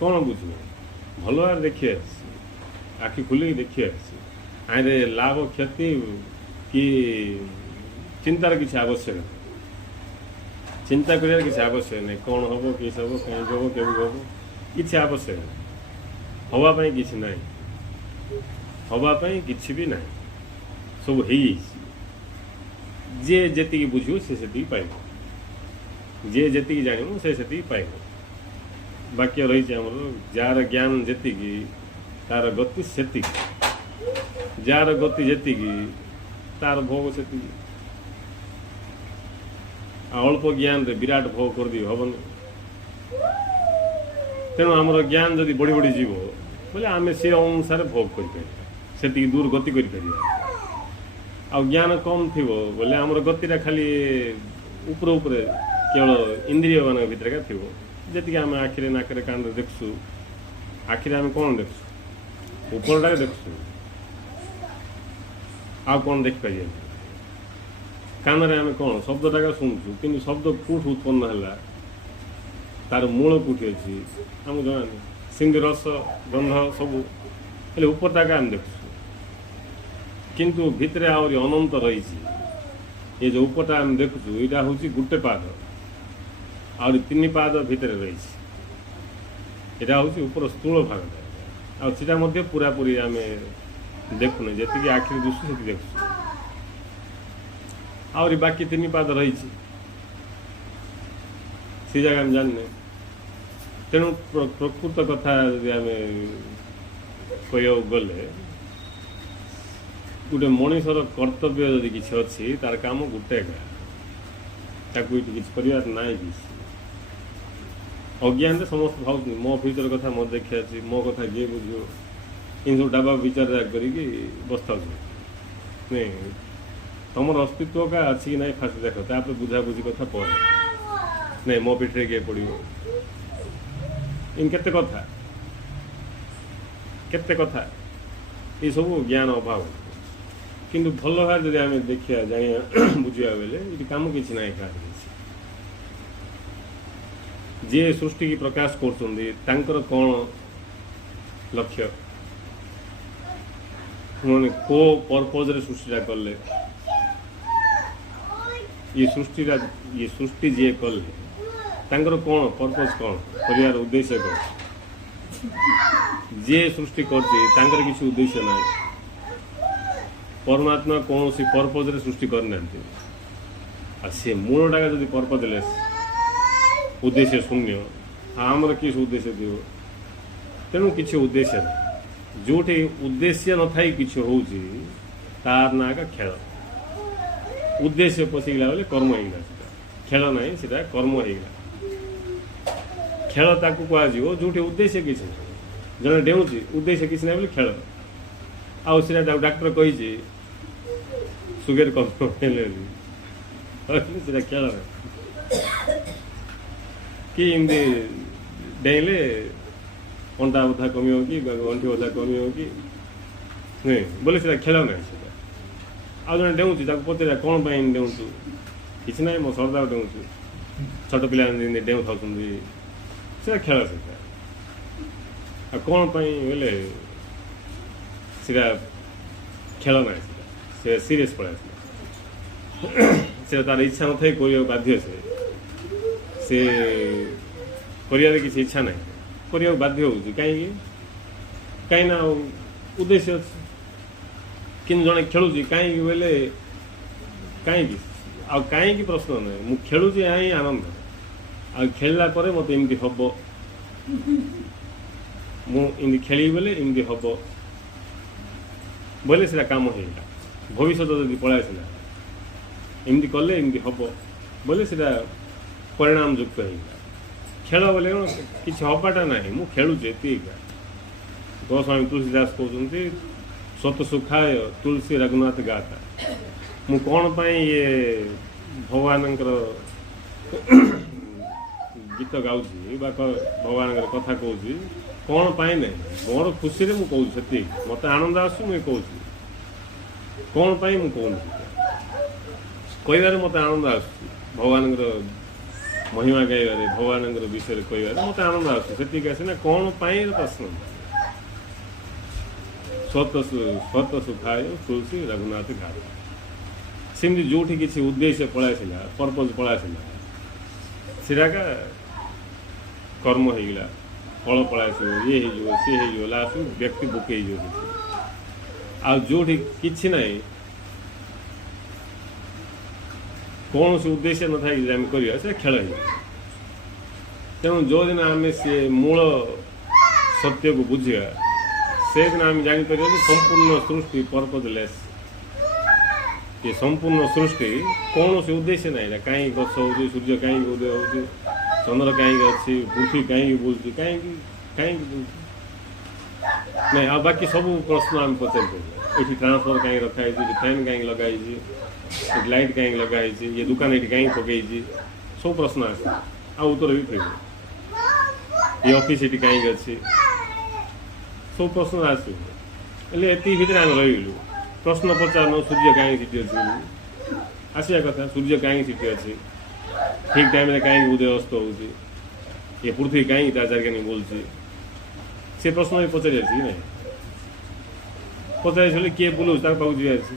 କ'ଣ ବୁଝିବ ଭଲ ଭାବରେ ଦେଖିବାର ଅଛି ଆଖି ଖୋଲିକି ଦେଖିବାର ଅଛି ଆଇରେ ଲାଭ କ୍ଷତି କି ଚିନ୍ତାର କିଛି ଆବଶ୍ୟକ ନାହିଁ ଚିନ୍ତା କରିବାର କିଛି ଆବଶ୍ୟକ ନାହିଁ କ'ଣ ହେବ କିସ ହେବ କାହିଁକି ହେବ କେବେ ହେବ କିଛି ଆବଶ୍ୟକ ନାହିଁ ହେବା ପାଇଁ କିଛି ନାହିଁ ହେବା ପାଇଁ କିଛି ବି ନାହିଁ ସବୁ ହେଇଯାଇଛି ଯିଏ ଯେତିକି ବୁଝିବ ସେ ସେତିକି ପାଇବ ଯିଏ ଯେତିକି ଜାଣିବ ସେ ସେତିକି ପାଇବ ବାକ୍ୟ ରହିଛି ଆମର ଯାହାର ଜ୍ଞାନ ଯେତିକି ତାର ଗତି ସେତିକି ଯାହାର ଗତି ଯେତିକି ତାର ଭୋଗ ସେତିକି ଅଳ୍ପ ଜ୍ଞାନରେ ବିରାଟ ଭୋଗ କରିଦେବି ହେବନି ତେଣୁ ଆମର ଜ୍ଞାନ ଯଦି ବଢ଼ି ବଢ଼ି ଯିବ ବୋଲେ ଆମେ ସେ ଅନୁସାରେ ଭୋଗ କରିପାରିବା ସେତିକି ଦୂର ଗତି କରିପାରିବା ଆଉ ଜ୍ଞାନ କମ୍ ଥିବ ବୋଲେ ଆମର ଗତିଟା ଖାଲି ଉପରେ କେବଳ ଇନ୍ଦ୍ରିୟମାନଙ୍କ ଭିତରେ ଏକା ଥିବ ଯେତିକି ଆମେ ଆଖିରେ ନାକରେ କାନରେ ଦେଖୁଛୁ ଆଖିରେ ଆମେ କ'ଣ ଦେଖୁଛୁ ଉପରଟାକେ ଦେଖୁଛୁ ଆଉ କ'ଣ ଦେଖିପାରିବାନି କାନରେ ଆମେ କ'ଣ ଶବ୍ଦଟାକା ଶୁଣୁଛୁ କିନ୍ତୁ ଶବ୍ଦ କେଉଁଠୁ ଉତ୍ପନ୍ନ ହେଲା ତାର ମୂଳ କେଉଁଠି ଅଛି ଆମକୁ ଜଣାନି ସିନ୍ଧି ରସ ଗନ୍ଧ ସବୁ ହେଲେ ଉପରଟାକା ଆମେ ଦେଖୁଛୁ କିନ୍ତୁ ଭିତରେ ଆହୁରି ଅନନ୍ତ ରହିଛି ଏ ଯେଉଁ ଉପରଟା ଆମେ ଦେଖୁଛୁ ଏଇଟା ହେଉଛି ଗୋଟେ ପାଦ ଆହୁରି 3 ପାଦ ଭିତରେ ରହିଛି ଏଇଟା ହେଉଛି ଉପର ସ୍ଥୂଳ ଭାଗଟା ଆଉ ସେଟା ମଧ୍ୟ ପୁରାପୁରି ଆମେ ଦେଖୁନେ ଯେତିକି ଆଖିରେ ଦିଶୁଛି ସେତିକି ଦେଖୁଛୁ ଆହୁରି ବାକି 3 ପାଦ ରହିଛି ସେ ଜାଗା ଆମେ ଜାଣିନେ ତେଣୁ ପ୍ରକୃତ କଥା ଯଦି ଆମେ କହିବାକୁ ଗଲେ ଗୋଟେ ମଣିଷର କର୍ତ୍ତବ୍ୟ ଯଦି କିଛି ଅଛି ତାର କାମ ଗୋଟେ ଏକା ତାକୁ ଏଠି କିଛି କରିବାର ନାହିଁ କିଛି ଅଜ୍ଞାନରେ ସମସ୍ତେ ଭାବୁଛନ୍ତି ମୋ ଫ୍ୟୁଚର କଥା ମୋ ଦେଖିବା ଅଛି ମୋ କଥା କିଏ ବୁଝିବ ଏମିତି ସବୁ ଡାବା ବିଚାର କରିକି ବସିଥାଉଛି ନାଇଁ ତୁମର ଅସ୍ତିତ୍ୱ କା ଅଛି କି ନାହିଁ ଫାଷ୍ଟ ଦେଖ ତାପରେ ବୁଝାବୁଝି କଥା ପରେ ନାଇଁ ମୋ ପିଠିରେ କିଏ ପଡ଼ିବ ଏମିତି କେତେ କଥା ଏସବୁ ଜ୍ଞାନ ଅଭାବ କିନ୍ତୁ ଭଲ ଭାବରେ ଯଦି ଆମେ ଦେଖିବା ଜାଣିବା ବୁଝିବା ବେଲେ ଏଠି କାମ କିଛି ନାହିଁ କାହାର କିଛି ଯିଏ ସୃଷ୍ଟିକି ପ୍ରକାଶ କରୁଛନ୍ତି ତାଙ୍କର କ'ଣ ଲକ୍ଷ୍ୟ ସେମାନେ କେଉଁ ପର୍ପଜରେ ସୃଷ୍ଟିଟା କଲେ ये सृष्टि जी कले तांकर कौन पर्पज कौन कर उद्देश्य कौन जी सृष्टि कर किसी उद्देश्य ना परमात्मा कौन सी पर्पज रे सृष्टि करना सी मूलटा जब पर्पज ले उद्देश्य शून्य आमर किस उद्देश्य दिव तेणु किसी उद्देश्य ना जो उद्देश्य न थी किसी हूँ तार ना का खेल उद्देश्य पशिगला बेले कर्म होगा ଖେଳ ନାହିଁ, ସେଟା କର୍ମ ହେଇଗଲା। ଖେଳ ତାକୁ କୁହାଯିବ ଯୋଉଠି ଉଦ୍ଦେଶ୍ୟ କିଛି ନାହିଁ। ଜଣେ ଡେଉଁଛି ଉଦ୍ଦେଶ୍ୟ କିଛି ନାହିଁ ବୋଲି ଖେଳ। ଆଉ ସେଟା ତାକୁ ଡାକ୍ତର କହିଛି ସୁଗାର କଣ୍ଟ୍ରୋଲ ହେଲେ ସେଟା ଖେଳ ନାହିଁ। କି ଏମିତି ଡେଇଁଲେ ଅଣ୍ଟା ବଥା କମିବ କି ଗଣ୍ଠି ବଥା କମିବ କି ନୁହେଁ ବୋଲେ ସେଟା ଖେଳ ନାହିଁ ସେଟା। ଆଉ ଜଣେ ଡେଉଁଛି ତାକୁ ପଚାରିବା କ'ଣ ପାଇଁ ଡେଉଁଛୁ? କିଛି ନାହିଁ, ମୋ ସରଦାର ଡେଉଁଛୁ। ଛୋଟ ପିଲାମାନେ ଯେମିତି ଡେଉଁଥାଉଛନ୍ତି ସେଟା ଖେଳ ସେଟା। ଆଉ କ'ଣ ପାଇଁ ବୋଲେ ସେଟା ଖେଳ ନାହିଁ, ସେଟା ସେ ସିରିୟସ୍ ପଳାଏ। ସେଟା ତାର ଇଚ୍ଛା ନଥାଏ କରିବାକୁ ବାଧ୍ୟ। ସେ କରିବାରେ କିଛି ଇଚ୍ଛା ନାହିଁ, କରିବାକୁ ବାଧ୍ୟ ହେଉଛି। କାହିଁକି ନା ଆଉ ଉଦ୍ଦେଶ୍ୟ ଅଛି। କିନ୍ତୁ ଜଣେ ଖେଳୁଛି କାହିଁକି ବୋଇଲେ କାହିଁକି ଆଉ କାହିଁକି ପ୍ରଶ୍ନ ନାହିଁ। ମୁଁ ଖେଳୁଛି ହିଁ ଆନନ୍ଦ। ଆଉ ଖେଳିଲା ପରେ ମୋତେ ଏମିତି ହବ, ମୁଁ ଏମିତି ଖେଳିବି ବୋଲେ ଏମିତି ହବ ବୋଇଲେ ସେଟା କାମ ହେଇଗଲା। ଭବିଷ୍ୟତ ଯଦି ପଳାଇଥିଲା ଏମିତି କଲେ ଏମିତି ହବ ବୋଇଲେ ସେଟା ପରିଣାମ ଯୁକ୍ତ ହେଇଗଲା। ଖେଳ ବୋଲେ କ'ଣ କିଛି ହବାଟା ନାହିଁ, ମୁଁ ଖେଳୁଛି ଏତିକି। ଗୋସ୍ୱାମୀ ତୁଳସୀ ଦାସ କହୁଛନ୍ତି ସତ ସୁଖାୟ ତୁଳସୀ ରଘୁନାଥ ଗାଥା। ମୁଁ କ'ଣ ପାଇଁ ଇଏ ଭଗବାନଙ୍କର ଗୀତ ଗାଉଛି ବା ଭଗବାନଙ୍କର କଥା କହୁଛି, କ'ଣ ପାଇଁ ନାହିଁ, ମୋର ଖୁସିରେ ମୁଁ କହୁଛି ସେତିକି। ମୋତେ ଆନନ୍ଦ ଆସୁଛି ମୁଁ କହୁଛି। କ'ଣ ପାଇଁ ମୁଁ କହୁନି, କହିବାରେ ମୋତେ ଆନନ୍ଦ ଆସୁଛି। ଭଗବାନଙ୍କର ମହିମା ଗାଇବାରେ, ଭଗବାନଙ୍କର ବିଷୟରେ କହିବାରେ ମୋତେ ଆନନ୍ଦ ଆସୁଛି ସେତିକି। ଆସେ ନା କ'ଣ ପାଇଁ ପ୍ରଶ୍ନ। ସ୍ୱତ ସୁଖାୟ ତୁଳସୀ ରଘୁନାଥ ଘାଟ। ସେମିତି ଯେଉଁଠି କିଛି ଉଦ୍ଦେଶ୍ୟ ପଳାଇଥିଲା, ପର୍ପଜ୍ ପଳାଇଥିଲା, ସେଟାକା କର୍ମ ହେଇଗଲା। ଫଳ ପଳାଇଥିବ, ଇଏ ହେଇଯିବ, ସିଏ ହେଇଯିବ, ଲାଷ୍ଟକୁ ବ୍ୟକ୍ତି ବୁକ୍ ହେଇଯିବ। ଆଉ ଯେଉଁଠି କିଛି ନାହିଁ, କୌଣସି ଉଦ୍ଦେଶ୍ୟ ନଥାଏ ଯଦି ଆମେ କରିବା, ସେଟା ଖେଳ ହେଇଯିବ। ତେଣୁ ଯେଉଁଦିନ ଆମେ ସେ ମୂଳ ସତ୍ୟକୁ ବୁଝିବା, ସେଦିନ ଆମେ ଜାଣିପାରିବା ଯେ ସମ୍ପୂର୍ଣ୍ଣ ସୃଷ୍ଟି ପର୍ପଜଲେସ୍। ଏ ସମ୍ପୂର୍ଣ୍ଣ ସୃଷ୍ଟି କୌଣସି ଉଦ୍ଦେଶ୍ୟ ନାହିଁ। ନା କାହିଁକି ଗଛ ହେଉଛି, ସୂର୍ଯ୍ୟ କାହିଁକି ଉଦୟ ହେଉଛି, ଚନ୍ଦ୍ର କାହିଁକି ଅଛି, ପୃଥିବୀ କାହିଁକି ବୁଲୁଛି, କାହିଁକି ବୁଲୁଛି ନାଇଁ। ଆଉ ବାକି ସବୁ ପ୍ରଶ୍ନ ଆମେ ପଚାରିପାରିବା। ଏଠି ଟ୍ରାନ୍ସଫର କାହିଁକି ରଖାହେଇଛି, ଏଠି ଫ୍ୟାନ୍ କାହିଁକି ଲଗାହେଇଛି, ଏଠି ଲାଇଟ୍ କାହିଁକି ଲଗାହେଇଛି, ଏ ଦୋକାନ ଏଠି କାହିଁକି ପକେଇଛି, ସବୁ ପ୍ରଶ୍ନ ଆସେ। ଆଉ ଉତ୍ତର ବି ପାଇବ। ଏ ଅଫିସ୍ ଏଠି କାହିଁକି ଅଛି, ସବୁ ପ୍ରଶ୍ନ ଆସିବ। ହେଲେ ଏତିକି ଭିତରେ ଆମେ ରହିଗଲୁ। ପ୍ରଶ୍ନ ପଚାରୁନ ସୂର୍ଯ୍ୟ କାହିଁକି ସେଠି ଅଛି ବୋଲି, ଆସିବା କଥା। ସୂର୍ଯ୍ୟ କାହିଁକି ସେଠି ଅଛି, ଠିକ୍ ଟାଇମ୍ରେ କାହିଁକି ଉଦୟ ଅସ୍ତ ହେଉଛି, ଏ ପୃଥିବୀ କାହିଁକି ତା ଚାରିକାନି ବୁଲୁଛି, ସେ ପ୍ରଶ୍ନ ବି ପଚାରି ଅଛି କି ନାହିଁ? ପଚାରି ହେଲେ କିଏ ବୁଲଉଛି ତା ପାଖକୁ ଯିବାର ଅଛି।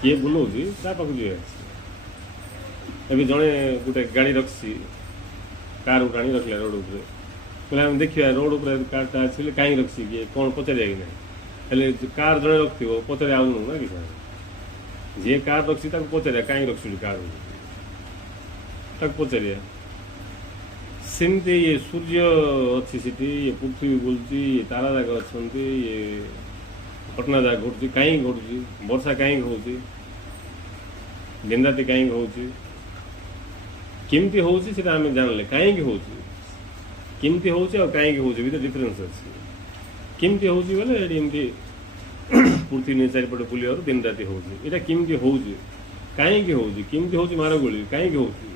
କିଏ ବୁଲଉଛି ତା ପାଖକୁ ଯିବାର ଅଛି। ଏବେ ଜଣେ ଗୋଟେ ଗାଡ଼ି ରଖିଛି, କାର୍ ଗୋଟେ ଆଣି ରଖିଲା ରୋଡ଼ ଉପରେ। ବୋଲେ ଆମେ ଦେଖିବା ରୋଡ଼ ଉପରେ କାର୍ଟା ଅଛି ହେଲେ କାହିଁକି ରଖିଛି, କିଏ କ'ଣ ପଚାରିବା କି ନାହିଁ? ହେଲେ କାର୍ ଜଣେ ରଖିଥିବ, ପଚାରି ଆଉ ନୁ ନା କିଛି। ଯିଏ କାର୍ ରଖିଛି ତାକୁ ପଚାରିବା କାହିଁକି ରଖିଛୁ କାର୍, ତାକୁ ପଚାରିବା। ସେମିତି ଇଏ ସୂର୍ଯ୍ୟ ଅଛି ସେଠି, ଇଏ ପୃଥିବୀ ବୁଲୁଛି, ଇଏ ତାରା ଯାକ ଅଛନ୍ତି, ଇଏ ଘଟଣା ଯାକ ଘଟୁଛି, କାହିଁକି ଘଟୁଛି, ବର୍ଷା କାହିଁକି ହେଉଛି, ଦିନରାତି କାହିଁକି ହେଉଛି, କେମିତି ହେଉଛି ସେଟା ଆମେ ଜାଣିଲେ। କାହିଁକି ହେଉଛି, କେମିତି ହେଉଛି ଆଉ କାହିଁକି ହେଉଛି ଭିତରେ ଡିଫରେନ୍ସ ଅଛି। କେମିତି ହେଉଛି ବୋଲେ ଏଠି ଏମିତି ପୃଥିବୀ ଚାରିପଟେ ବୁଲିବାରୁ ଦିନ ରାତି ହେଉଛି। ଏଇଟା କେମିତି ହେଉଛି, କାହିଁକି ହେଉଛି, କେମିତି ହେଉଛି ମାରଗୋଳି, କାହିଁକି ହେଉଛି,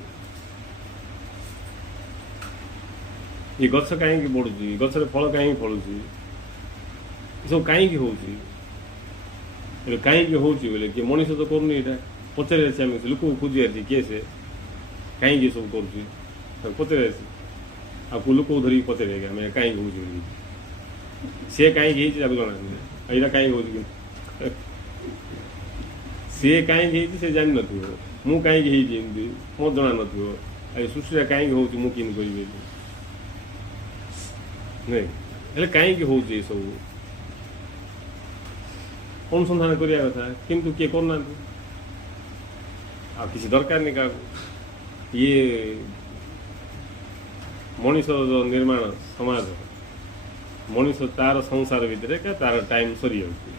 ଏ ଗଛ କାହିଁକି ବଢ଼ୁଛି, ଗଛରେ ଫଳ କାହିଁକି ଫଳୁଛି, ଏସବୁ କାହିଁକି ହେଉଛି। ଏଇଟା କାହିଁକି ହେଉଛି ବୋଲେ କିଏ ମଣିଷ ତ କରୁନି। ଏଇଟା ପଚାରି ଅଛି। ଆମେ ଲୋକକୁ ଖୋଜି ଅଛି କିଏ ସେ କାହିଁକି ଏସବୁ କରୁଛି, ତାକୁ ପଚାରି ଅଛି। ଆଉ କେଉଁ ଲୋକକୁ ଧରିକି ପଚାରିବା କି ଆମେ କାହିଁକି ହେଉଛି ବୋଲି। ସିଏ କାହିଁକି ହେଇଛି ତାକୁ ଜଣାନି, ଏଇଟା କାହିଁକି ହେଉଛି କିନ୍ତୁ ସିଏ କାହିଁକି ହେଇଛି ସେ ଜାଣିନଥିବ। ମୁଁ କାହିଁକି ହେଇଛି ଏମିତି ମୋତେ ଜଣା ନଥିବ। ଆଉ ସୃଷ୍ଟିଟା କାହିଁକି ହେଉଛି ମୁଁ କେମିତି କରିବି ନାଇଁ। ହେଲେ କାହିଁକି ହେଉଛି ଏସବୁ ଅନୁସନ୍ଧାନ କରିବା କଥା, କିନ୍ତୁ କିଏ କରୁନାହାନ୍ତି। ଆଉ କିଛି ଦରକାର ନାହିଁ କାହାକୁ। ଇଏ ମଣିଷର ନିର୍ମାଣ ସମାଜ, ମଣିଷ ତାର ସଂସାର ଭିତରେ ତାର ଟାଇମ୍ ସରିଯାଉଛି।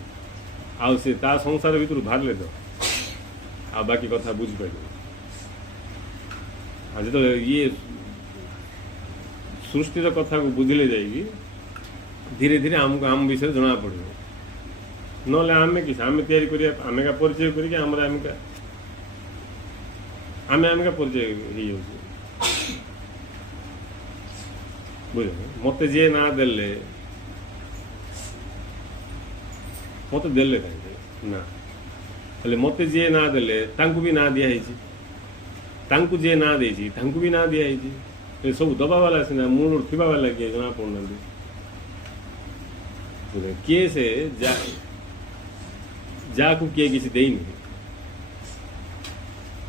ଆଉ ସେ ତା ସଂସାର ଭିତରୁ ବାହାରିଲେ ତ आ बाकी कथा बुझिपार जो ये सृष्टिर कथा को बुझिले जाइए धीरे धीरे आमको आम विषय जना पड़ो ना आम कि आम या का परिचय करके आम का परिचय हो बुझ मत जी ना देले मत देले कहीं ना हेल्ले मत जी ना देले भी ना दिखाई जे ना दे भी ना दिखाई सब दबा वाला सीना मूल थी वाला किए जना पड़ना किए से जा को किए किसी देनी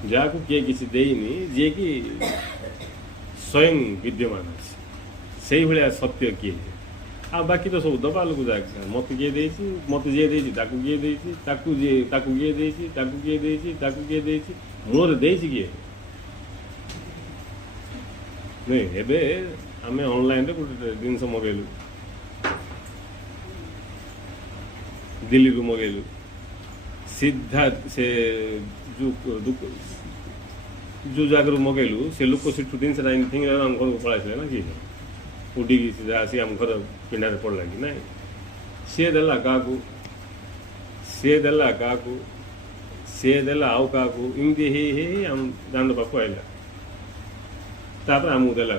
जा को किए किसी देनी जे कि स्वयं विद्यमान है से भाया सत्य किए आ बाकी तो सब दबा लोग जाए मत किए दे मत जी दे किए दे मूल दे किए नहीं एबे आम ऑनलाइन रे गोटे जिनस मगेलु दिल्ली रू मगेलु सीधा से जो जगह मगेलु से लोक से जिनस थिंग घर को पलैसे ना कि उड़ी सीधा आसी आम घर पिंडारे पड़ला कि ना सी देला क्या सी देला क्या सी देला आउ क्या इमती हे आम दांड पाक आईला तापर आमको देला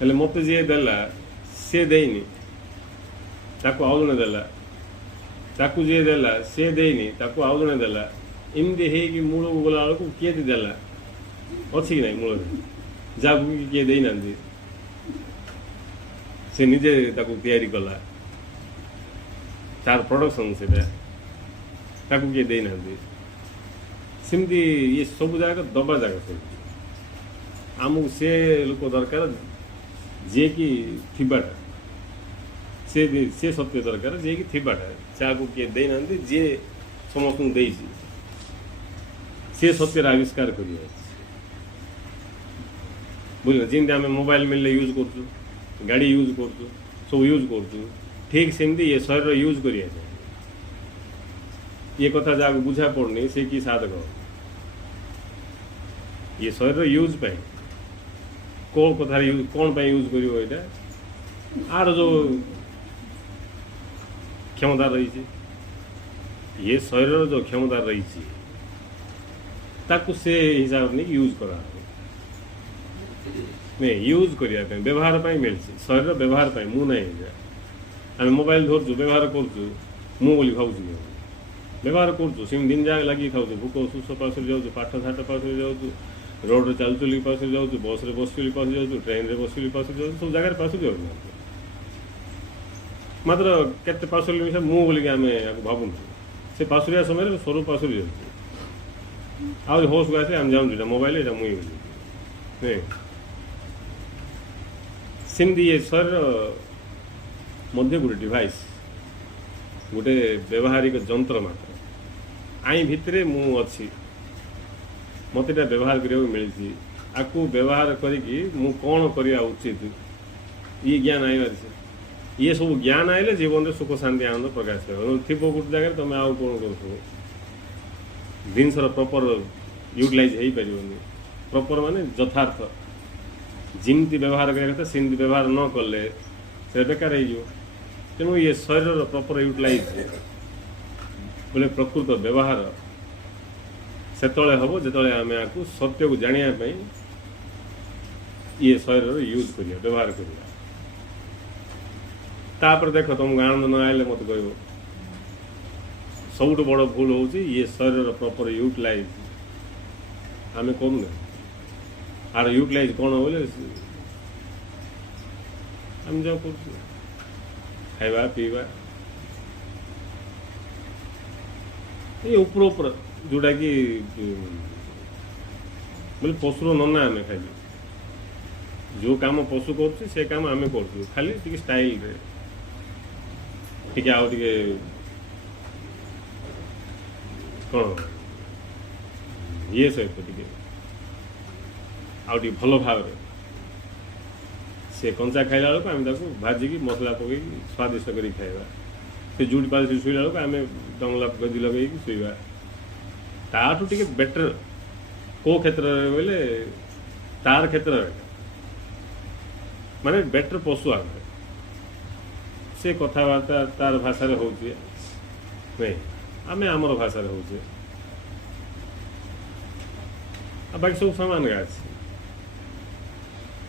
हेल्ले मत जी देला सी देनी ताको आउ जने देला ताकू जी देला सी देनी ताको आउ जने देला इमती हे कि मूल को गला को किए देला अच्छी ना मूल जागू किए दे ना से निजे ताको तैयारी कला तार प्रोडक्शन से ताको किए दे ना सेमती ये सब जगह दबा जगह सब आमको से लोक दरकार जे कि थिबाटा से सत्य दरकार जे कि थिबाटा को किए दे ना जे समस्त दे से सत्यर आविष्कार कर बुझल जमी आम मोबाइल मिलने यूज कर गाड़ी यूज कर सब यूज कर ठीक सेमती ये शरीर यूज कर ये कथा जहाँ बुझा पड़नी से कि साधक ये शरीर यूज पाई कौन कथा कौन यूज कर आर जो क्षमता रही ये शरीर जो क्षमता रही ताकू से हिसाब नहीं यूज करा नहीं यूज करने व्यवहार मिली शरीर व्यवहार मु नहीं आम मोबाइल धरचु व्यवहार करूँ बोली भावुँ व्यवहार करूँ सेम दिन जाक लगे खाऊ भोक सुश पास जाऊँ पाठ साठ पास जाऊँ रोड रे चल चुली पास जाऊँ बस रे बस चुली पास जाऊँ ट्रेन रे बस चुली पास जाऊँ सब जगह पास जाऊँ मात्र केते पासुरी मिसा मु बोलिक आम भावुँ से पासुरिया समय स्वर पासुरी जाऊँ आज होश को आसे आम जाऊँ मोबाइल ये मुई बोली सेमती ये शरीर मध्य गोटे डिवाइस गोटे व्यवहारिक जंत्र मात्र आई भितर मु अच्छी मत व्यवहार करने मिली आपको व्यवहार करी मु कौन करवा उचित ये ज्ञान आई ये सब ज्ञान आइले जीवन में सुख शांति आनंद प्रकाश थी गोटे जगह तुम आउ कौन कर जिनसर प्रॉपर यूटिलाइज हो पार प्रॉपर माने यथार्थ जिमती व्यवहार करा सेमती व्यवहार न कले से बेकार हो तेणु ये शरीर प्रॉपर यूटिलाइज बोले प्रकृत व्यवहार से हम जो आम आपको सत्य को जानापी ये शरीर यूज करिया व्यवहार करिया तापर देख तुमको आनंद न आइले मत कह सबुठ बड़ भूल हो ये शरीर प्रॉपर यूटिलाइज आम करूँ आर यूटिलाइज कौन बोले आम जो कर खाइबा पीवा ये ऊपर जोटा कि बोले पशुर नना आम खाली जो काम पशु कर से काम आम कर खाली टी स्टाइल रे टी आउ टे कौन ये सहित टे आउ भल भाव से कंचा खाइला बेलू आम भाजिकी मसला पकई स्वादिष्ट कर खाइबा से जुट पास शुला बेलू आम डंगला गदी लगे शुवा ताठू टिके बेटर को क्षेत्र बोले तार क्षेत्र माने बेटर पशु आगे से कथबार्ता तार भाषा हो नहीं आम आमर भाषा हो बाकी सब सामान का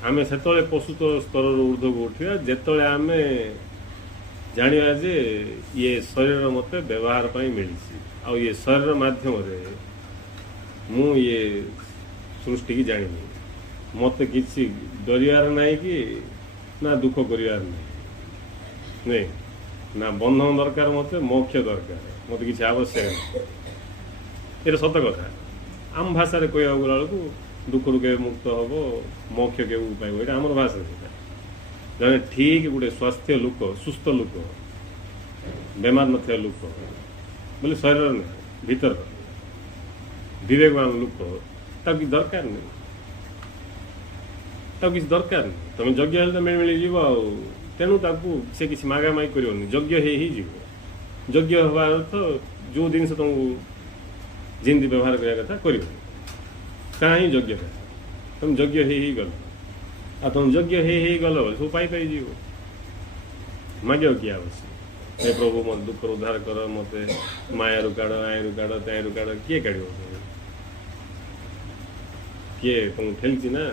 आम से पशु स्तर ऊर्ध्व को उठा जिते आम जाना जे ये शरीर मत व्यवहार मिली आ ये शरीर माध्यम मु ये सृष्टि की जानी मत किसी डरियार नहीं कि ना दुख करियार नहीं ना बंधन दरकार मत मोक्ष दरकार मत किसी आवश्यक ये सत कथा आम भाषा कह गला दुख रू के मुक्त हम मोक्ष के पाइब ये आम भाषा जन ठीक गोटे स्वास्थ्य लोक सुस्थ लोक बेमार न लोक बोले शरीर नहीं भीतर विवेकवान लोक कि दरकार नहीं किसी दरकार नहीं तुम यज्ञ हेल्ले तो मिल जीव तेणु से किसी मागामागी कर यज्ञ हो यज्ञ हवा अर्थ जो जिन तुमको जिंदी व्यवहार करने कथा कर कहीं यज्ञ तुम यज्ञ ही गल आ तुम यज्ञ ही गल सब पाई जीव माग किए आवश्यक हे प्रभु मत दुख उद्धार कर मत माया काढ़ आयु काढ़ तैरु काढ़ किए काढ़ किए तुमको ठेलची ना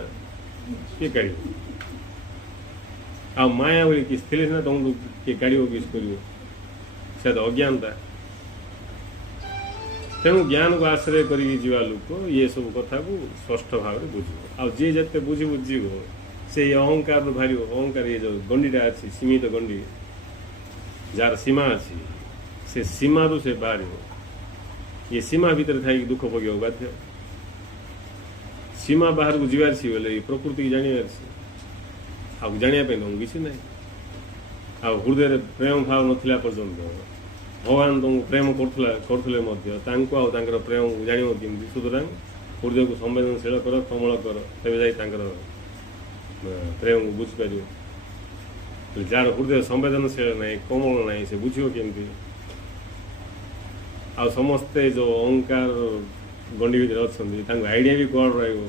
किए काढ़ आ माया बोली किस थे ना तुमको किए काढ़ किस कर अज्ञानता तेणु ज्ञान को आश्रय कर लोक ये सब कथा को स्पष्ट भाव में बुझ आए जिते बुझी बुझीव से अहंकार बाहर अहंकार ये जो गंडीटा अच्छी सीमित गंडी जार सीमा अच्छी से सीमा रू से बाहर ये सीमा भीतर थी दुख भोग बाध्य सीमा बाहर को जीवार बोले प्रकृति की जानवर आ जानापी तुमको किसी ना आ हृदय प्रेम भाव नाला पर्यंत भगवान तुमको प्रेम करें प्रेम जान कमी सुतरां हृदय को संवेदनशील कर कोमल कर तेज प्रेम को बुझीपर जार हृदय संवेदनशील ना कोमल ना से बुझ केमती आ समस्ते जो अहंकार गंडी भर अच्छा आइडिया भी कौन रईडिया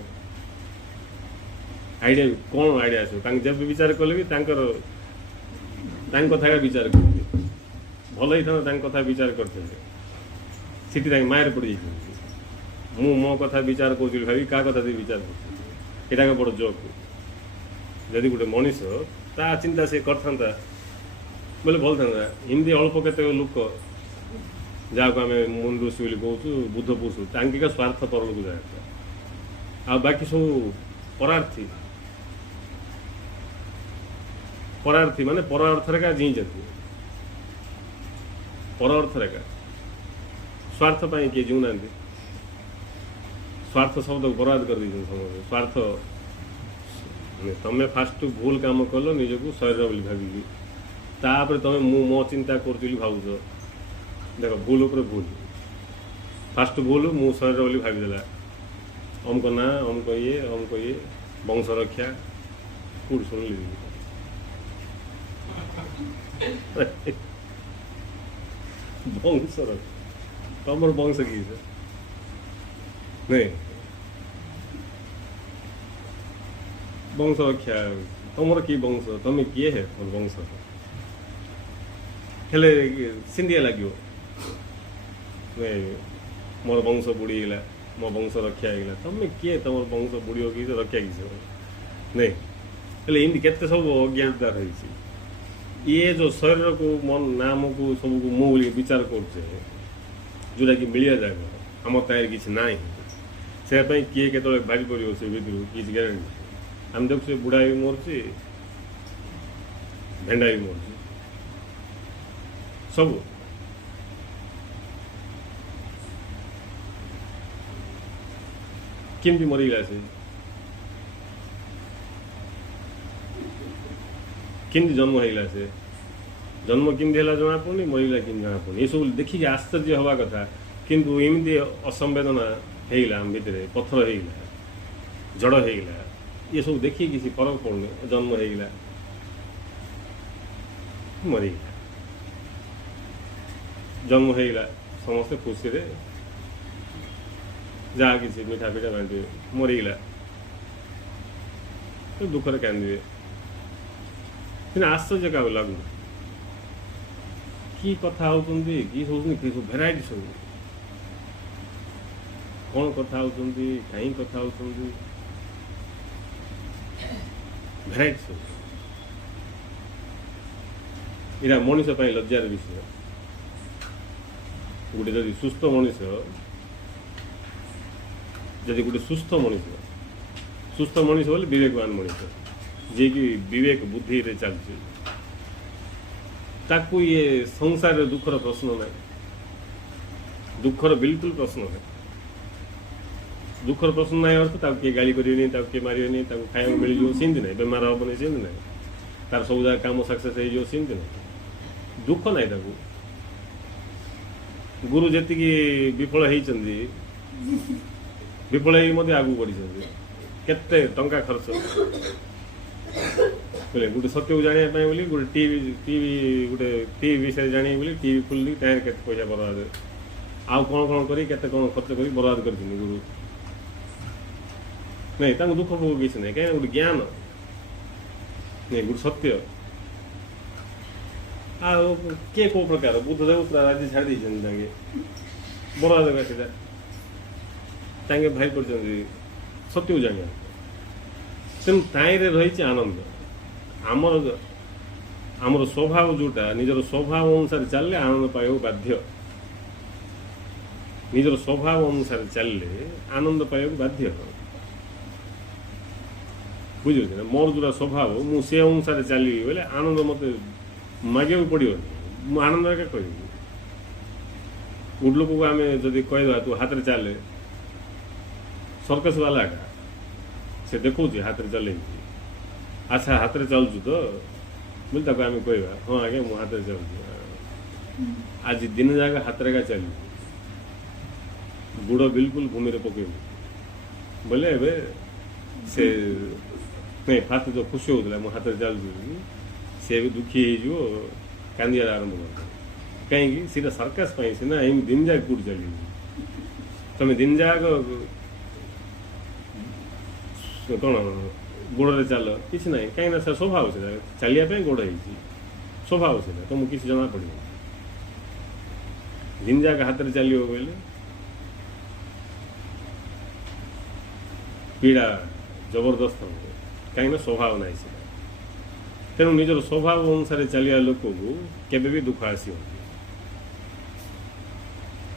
कौन आइडिया आस जब विचार कले भी कथा विचार कर भल ही था कथा विचार करते मायर पड़ जाती मो कथा विचार कर भाई क्या कथा विचार कर बड़ जोक जदि गोटे मनीष ता चिंता से करता बोले भल था हिंदी अल्प के लोक जहाँ आम मुन ऋषि कहूँ बुद्ध पुरुष तांकिका स्वार्थ परल को जाए आ बाकी सब परार्थी माने पर अर्थर का जीचती पर अर्थर का स्वार्थ पाई किए जीवना स्वार्थ शब्द को बर्बाद कर दी समझ स्वार्थ तमें फास्ट भूल काम कल निजक शरीर बोली भाविकी तापर तुम मो चिंता कर भावुच देख भूल उपर भूल फास्ट भूल मु शरीर बोली भाविदेला अमक ना अमक ये वंश रक्षा कौट शुणिली वंश तुम वंश कि नहीं वंश रक्षा तुम कि वंश तुम किए है वंश हेले सिंधिया लगे मोर वंश बुड़ीगला मो वंश रक्षा होगा तुम किए तुम वंश बुड़ो कि रक्षा किस नहीं हेल्ले इमती केते सब अज्ञानता रही ये जो शरीर को मन नाम को सब को मु विचार करछे जोटा कि मिलिया जाए आम तार कि ना से किए के बाहरी पड़ो से भर किसी ग्यारंटी आम देखु बुढ़ा भी मरची भेंडा भी मरची सब केमती मरीगला से केमती जन्म होगा से जन्म केमती है जना पड़नी मरीगला केमती जना पड़नी ये सब देखिए आश्चर्य हवा कथा किंतु एमती असंवेदना होगा आम भितर पत्थर होगा जड़ होगा ये सब देखिए किसी फरक पड़नी जन्म होगा मरीगला जन्म होगा समस्ते खुशी जहाँ किसी मिठा पिठा बांटे मरीगला तो दुखर कांदे कि आश्चर्य क्या लगू कि कथा होती कि सब भेराइटी सब कौन कथा होती कहीं कथा होती भेराइटी सब यहाँ मनीष लज्जार विषय गोटे जदि सुस्थ मनीष जदि गोटे सुस्थ मनीष बोले विवेकवान मनीष जी कि विवेक बुद्धि रे चलती ताकू ये संसार दुखर प्रश्न ना दुखर बिल्कुल प्रश्न ना दुखर प्रश्न ना अर्थ ताकू किए गाली करेनि ताकू किए मारिबेनि ताकू खाइବାକୁ मिलिଯିବ ସେମିତି ନାହିଁ ବେମାର ହେବନି ସେମିତି ନାହିଁ ତାର ସବୁ ଜାଗା କାମ ସକ୍ସେସ୍ ହେଇଯିବ ସେମିତି ନାହିଁ दुख ना गुरु जी विफल होती विफल आगू बढ़ी केते टंका खर्च बोले गोटे सत्य को जानापी बोली गोटे टीवी गोटे टीवी विषय जानी बोली टीवी खोलि के पैसा बर्बाद आउ कौन कौन करी कौन खर्च कर बर्बाद कर गुरु नहीं दुख भोग किसी ना कहीं गोटे ज्ञान नहीं गोटे सत्य किए कौ प्रकार बुद्धदेव पूरा राज्य छाड़ी बर्बाद करके भाई कर सत्य को जाना तेणु ताई रही आनंद आमर आमर स्वभाव जोटा निजर स्वभाव अनुसार चलले आनंद पाइबा बाध्य निजर स्वभाव अनुसार चलले आनंद पाइबा बाध्य बुझे ना मोर जोटा स्वभाव मुझे अनुसार चलि बोले आनंद मत मागे पड़ो मु आनंद क्या कह गुड लोक को आम जब कहीदा तू हाथ में चले सर्कस वाला का से देखो हाथ में चल अच्छा हाथ में चलचु तो बोले आम कह हाँ आज्ञा मु हाथ में चलुँ आज दिन जाक हाथ में का चल गुड़ बिल्कुल भूमि पकेबू बोले से नहीं फास्ट जो खुशी होता मु हाथ में चलुँ सी भी दुखी हो कांदियार आरंभ कर कहीं सीधा सर्कस सीना एम दिन जाक कूट चल तुम दिन जाक कौन गोड़े चल कि ना कहीं स्वभाव से चलिया गोड़ स्वभाव से तुमको किसी जना पड़ दिन जाक हाथ में चलो बोले पीड़ा जबरदस्त कहीं स्वभाव ना से तेणु निजर स्वभाव अनुसार चलिया लोक को केबे भी दुख आसी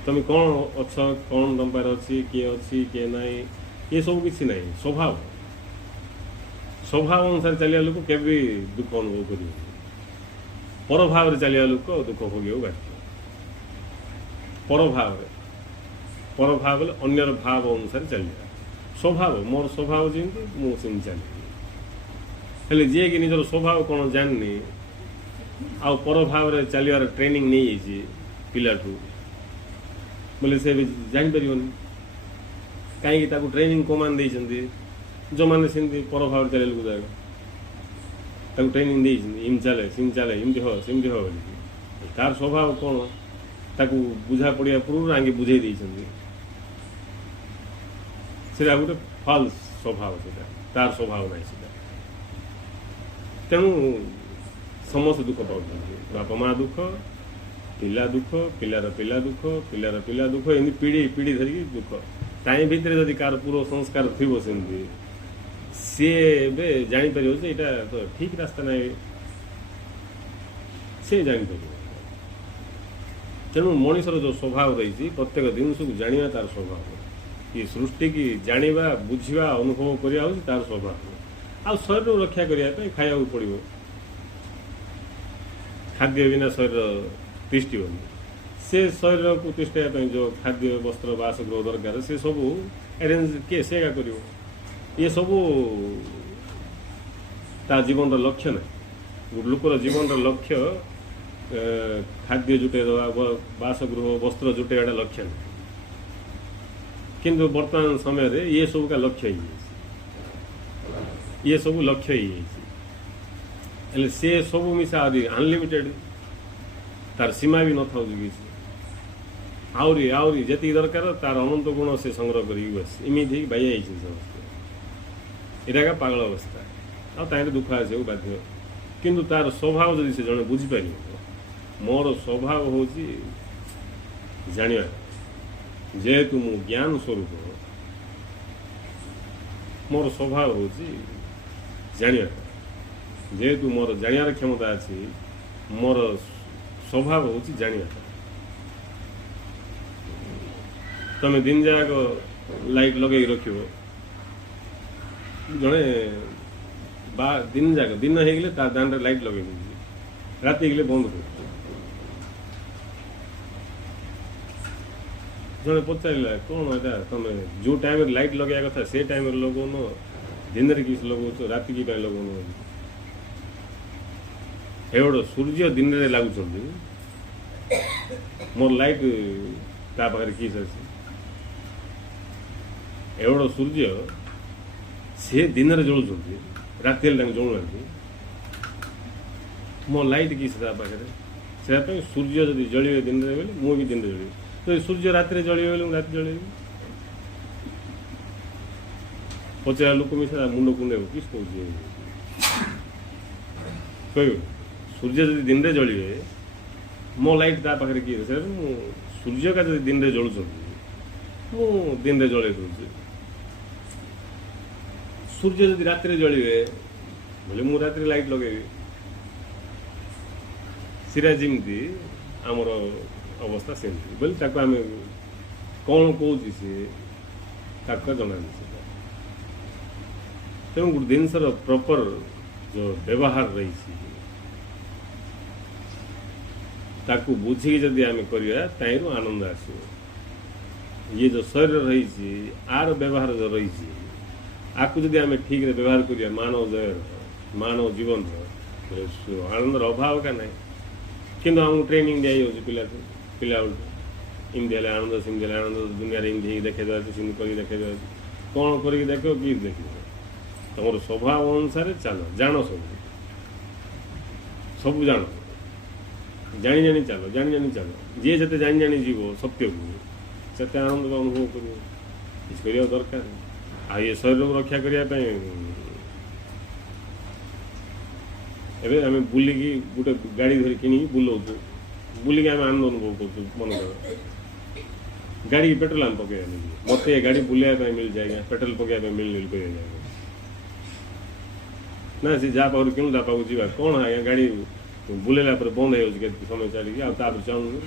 तुम कौन अच्छ कौन तुम पार अच्छी किए ना ये सब किसी ना स्वभाव स्वभाव अनुसार चलिया लोक केबे भी दुख अनुभव कर पर भाव चलिया लोक दुख भोग बाध्य पर भाव अन्यर भाव अनुसार चलिया स्वभाव मोर स्वभाव जमी मुझे चली हेले जी कि निजर स्वभाव कौन जाननी आ पर भाव चलियार ट्रेनिंग नहीं पिलाठू बोले से भी जापर कहीं ट्रेनिंग कमान देती जो मैंने सेमती पर भाव चल जाएगा ट्रेनिंग देती इम चले सिम चले इमती हो सेमती हो तार स्वभाव कौन ताकू बुझा पड़ा पूर्व आगे बुझे से गोटे फल्स स्वभाव से तार स्वभाव ना से तेणु समस्त दुख पाँच बापा माँ दुख पिला दुख पिलार पिला दुख पिलार पिला दुख एम पीढ़ी पीढ़ी धरिकी दुख ताई भितर जदि कार पूर्व संस्कार थी सेमती सी जापर यहाँ तो ठीक रास्ता ना सी जापर तेणु मनीषर जो स्वभाव रही प्रत्येक जिनस को जाना तार स्वभाव ये सृष्टि की जाना बुझा अनुभव करवा तार स्वभाव आ शरीर रक्षा करने खाया पड़ो खाद्य बिना शरीर तिष्ठिबनी से शरीर को तिष्ठा जो खाद्य वस्त्र बासगृह दरकार से सब अरेंज किए से कर ये सब ता जीवन लक्ष्य ना गोटे लोकर जीवन लक्ष्य खाद्य जुटे दवा बासगृह वस्त्र जुटेगा लक्ष्य ना किंतु वर्तमान समय रे ये सब का लक्ष्य ही ये सब लक्ष्य ही से सब मिसा अनलिमिटेड तार सीमा भी न था ଆହୁରି ଯେତିକି ଦରକାର ତାର ଅନନ୍ତ ଗୁଣ ସେ ସଂଗ୍ରହ କରିକି ବସି ଏମିତି ହେଇକି ବାଇଆ ହେଇଛନ୍ତି ସମସ୍ତେ। ଏଇଟା ଏକା ପାଗଳ ଅବସ୍ଥା। ଆଉ ତାହିଁରେ ଦୁଃଖ ଆସିବାକୁ ବାଧ୍ୟ। କିନ୍ତୁ ତାର ସ୍ୱଭାବ ଯଦି ସେ ଜଣେ ବୁଝିପାରିବ, ମୋର ସ୍ୱଭାବ ହେଉଛି ଜାଣିବା। ଯେହେତୁ ମୁଁ ଜ୍ଞାନ ସ୍ୱରୂପ, ମୋର ସ୍ୱଭାବ ହେଉଛି ଜାଣିବା। ଯେହେତୁ ମୋର ଜାଣିବାର କ୍ଷମତା ଅଛି, ମୋର ସ୍ୱଭାବ ହେଉଛି ଜାଣିବା। ତମେ ଦିନ ଯାକ ଲାଇଟ୍ ଲଗେଇକି ରଖିବ, ଜଣେ ବା ଦିନ ଯାକ ଦିନ ହେଇଗଲେ ତା ଦାଣ୍ଡରେ ଲାଇଟ୍ ଲଗେଇ ଦେଉଛି, ରାତି ହେଇଗଲେ ବନ୍ଦ କରୁଛି। ଜଣେ ପଚାରିଲା କ'ଣ ଏଇଟା ତମେ ଯେଉଁ ଟାଇମ୍ରେ ଲାଇଟ୍ ଲଗେଇବା କଥା ସେ ଟାଇମ୍ରେ ଲଗାଉନ, ଦିନରେ କିଛି ଲଗାଉଛ, ରାତିକି ପାଇଁ ଲଗାଉନ। ଏଗୁଡ଼ ସୂର୍ଯ୍ୟ ଦିନରେ ଲାଗୁଛନ୍ତି, ମୋର ଲାଇଟ୍ ତା ପାଖରେ କିସ୍ ଅଛି? ଏଗୁଡ଼ ସୂର୍ଯ୍ୟ ସେ ଦିନରେ ଜଳୁଛନ୍ତି, ରାତି ହେଲେ ତାଙ୍କୁ ଜଳୁନାହାନ୍ତି, ମୋ ଲାଇଟ୍ କିସ୍ ତା ପାଖରେ? ସେୟା ପାଇଁ ସୂର୍ଯ୍ୟ ଯଦି ଜଳିବେ ଦିନରେ ବୋଲେ ମୁଁ ବି ଦିନରେ ଜଳିବି, ଯଦି ସୂର୍ଯ୍ୟ ରାତିରେ ଜଳିବେ ବୋଲେ ମୁଁ ରାତି ଜଳିବି। ପଚାରା ଲୋକ ମିଶା ମୁଣ୍ଡ କୁଣ୍ଡେଇବ, କିସ୍ କହୁଛି କହିବ? ସୂର୍ଯ୍ୟ ଯଦି ଦିନରେ ଜଳିବେ ମୋ ଲାଇଟ୍ ତା ପାଖରେ କିଏ? ସେ ମୁଁ ସୂର୍ଯ୍ୟକା ଯଦି ଦିନରେ ଜଳୁଛନ୍ତି ମୁଁ ଦିନରେ ଜଳେଇ ଦେଉଛି। ସୂର୍ଯ୍ୟ ଯଦି ରାତିରେ ଜଳିବେ ବୋଲେ ମୁଁ ରାତିରେ ଲାଇଟ୍ ଲଗେଇବି। ସେଟା ଯେମିତି ଆମର ଅବସ୍ଥା ସେମିତି ବୋଲେ ତାକୁ ଆମେ କ'ଣ କହୁଛି ସିଏ ତାକୁ ଜଣାନି ସେଟା। ତେଣୁ ଗୋଟେ ଜିନିଷର ପ୍ରପର ଯେଉଁ ବ୍ୟବହାର ରହିଛି ତାକୁ ବୁଝିକି ଯଦି ଆମେ କରିବା ତାହିଁରୁ ଆନନ୍ଦ ଆସିବ। ଇଏ ଯେଉଁ ଶରୀର ରହିଛି ଆର ବ୍ୟବହାର ଯେଉଁ ରହିଛି ଆକୁ ଯଦି ଆମେ ଠିକ୍ରେ ବ୍ୟବହାର କରିବା ମାନବ ଜୀବନର ଆନନ୍ଦର ଅଭାବ କା ନାହିଁ। କିନ୍ତୁ ଆମକୁ ଟ୍ରେନିଂ ଦିଆଯାଉଛି ପିଲାବେଳଠୁ ଏମିତି ହେଲେ ଆନନ୍ଦ, ସେମିତି ହେଲେ ଆନନ୍ଦ, ଦୁନିଆରେ ଏମିତି ହେଇକି ଦେଖାଇ ଦେଉଛି, ସେମିତି କରିକି ଦେଖାଇ ଦେଉଛି। କ'ଣ କରିକି ଦେଖିବ, କି ଦେଖିବ? ତମର ସ୍ୱଭାବ ଅନୁସାରେ ଚାଲ, ଜାଣ, ସବୁ ଜାଣ, ଜାଣି ଚାଲ। ଯିଏ ଯେତେ ଜାଣି ଯିବ ସତ୍ୟକୁ ସେତେ ଆନନ୍ଦ ଅନୁଭବ କରିବ। କିଛି କରିବା ଦରକାର। ଆଉ ଏ ଶରୀରକୁ ରକ୍ଷା କରିବା ପାଇଁ ଏବେ ଆମେ ବୁଲିକି ଗୋଟେ ଗାଡ଼ି ଧରି କିଣିକି ବୁଲଉଛୁ, ବୁଲିକି ଆମେ ଆନନ୍ଦ ଅନୁଭବ କରୁଛୁ। ମନେକର ଗାଡ଼ିକି ପେଟ୍ରୋଲ ଆମେ ପକେଇବା ନେଇକି, ମୋତେ ଏ ଗାଡ଼ି ବୁଲେଇବା ପାଇଁ ମିଳିଛି ଆଜ୍ଞା, ପେଟ୍ରୋଲ ପକେଇବା ପାଇଁ ମିଳିଲି କହିବା ଯାଏ ନା। ସେ ଯାହା ପାଖରୁ କିଣୁ ତା ପାଖକୁ ଯିବା, କ'ଣ ଆଜ୍ଞା ଗାଡ଼ି ବୁଲେଇଲା ପରେ ବନ୍ଦ ହେଇଯାଉଛି କେତେ ସମୟ ଚାଲିକି, ଆଉ ତାପରେ ଚାହୁଁଛୁ।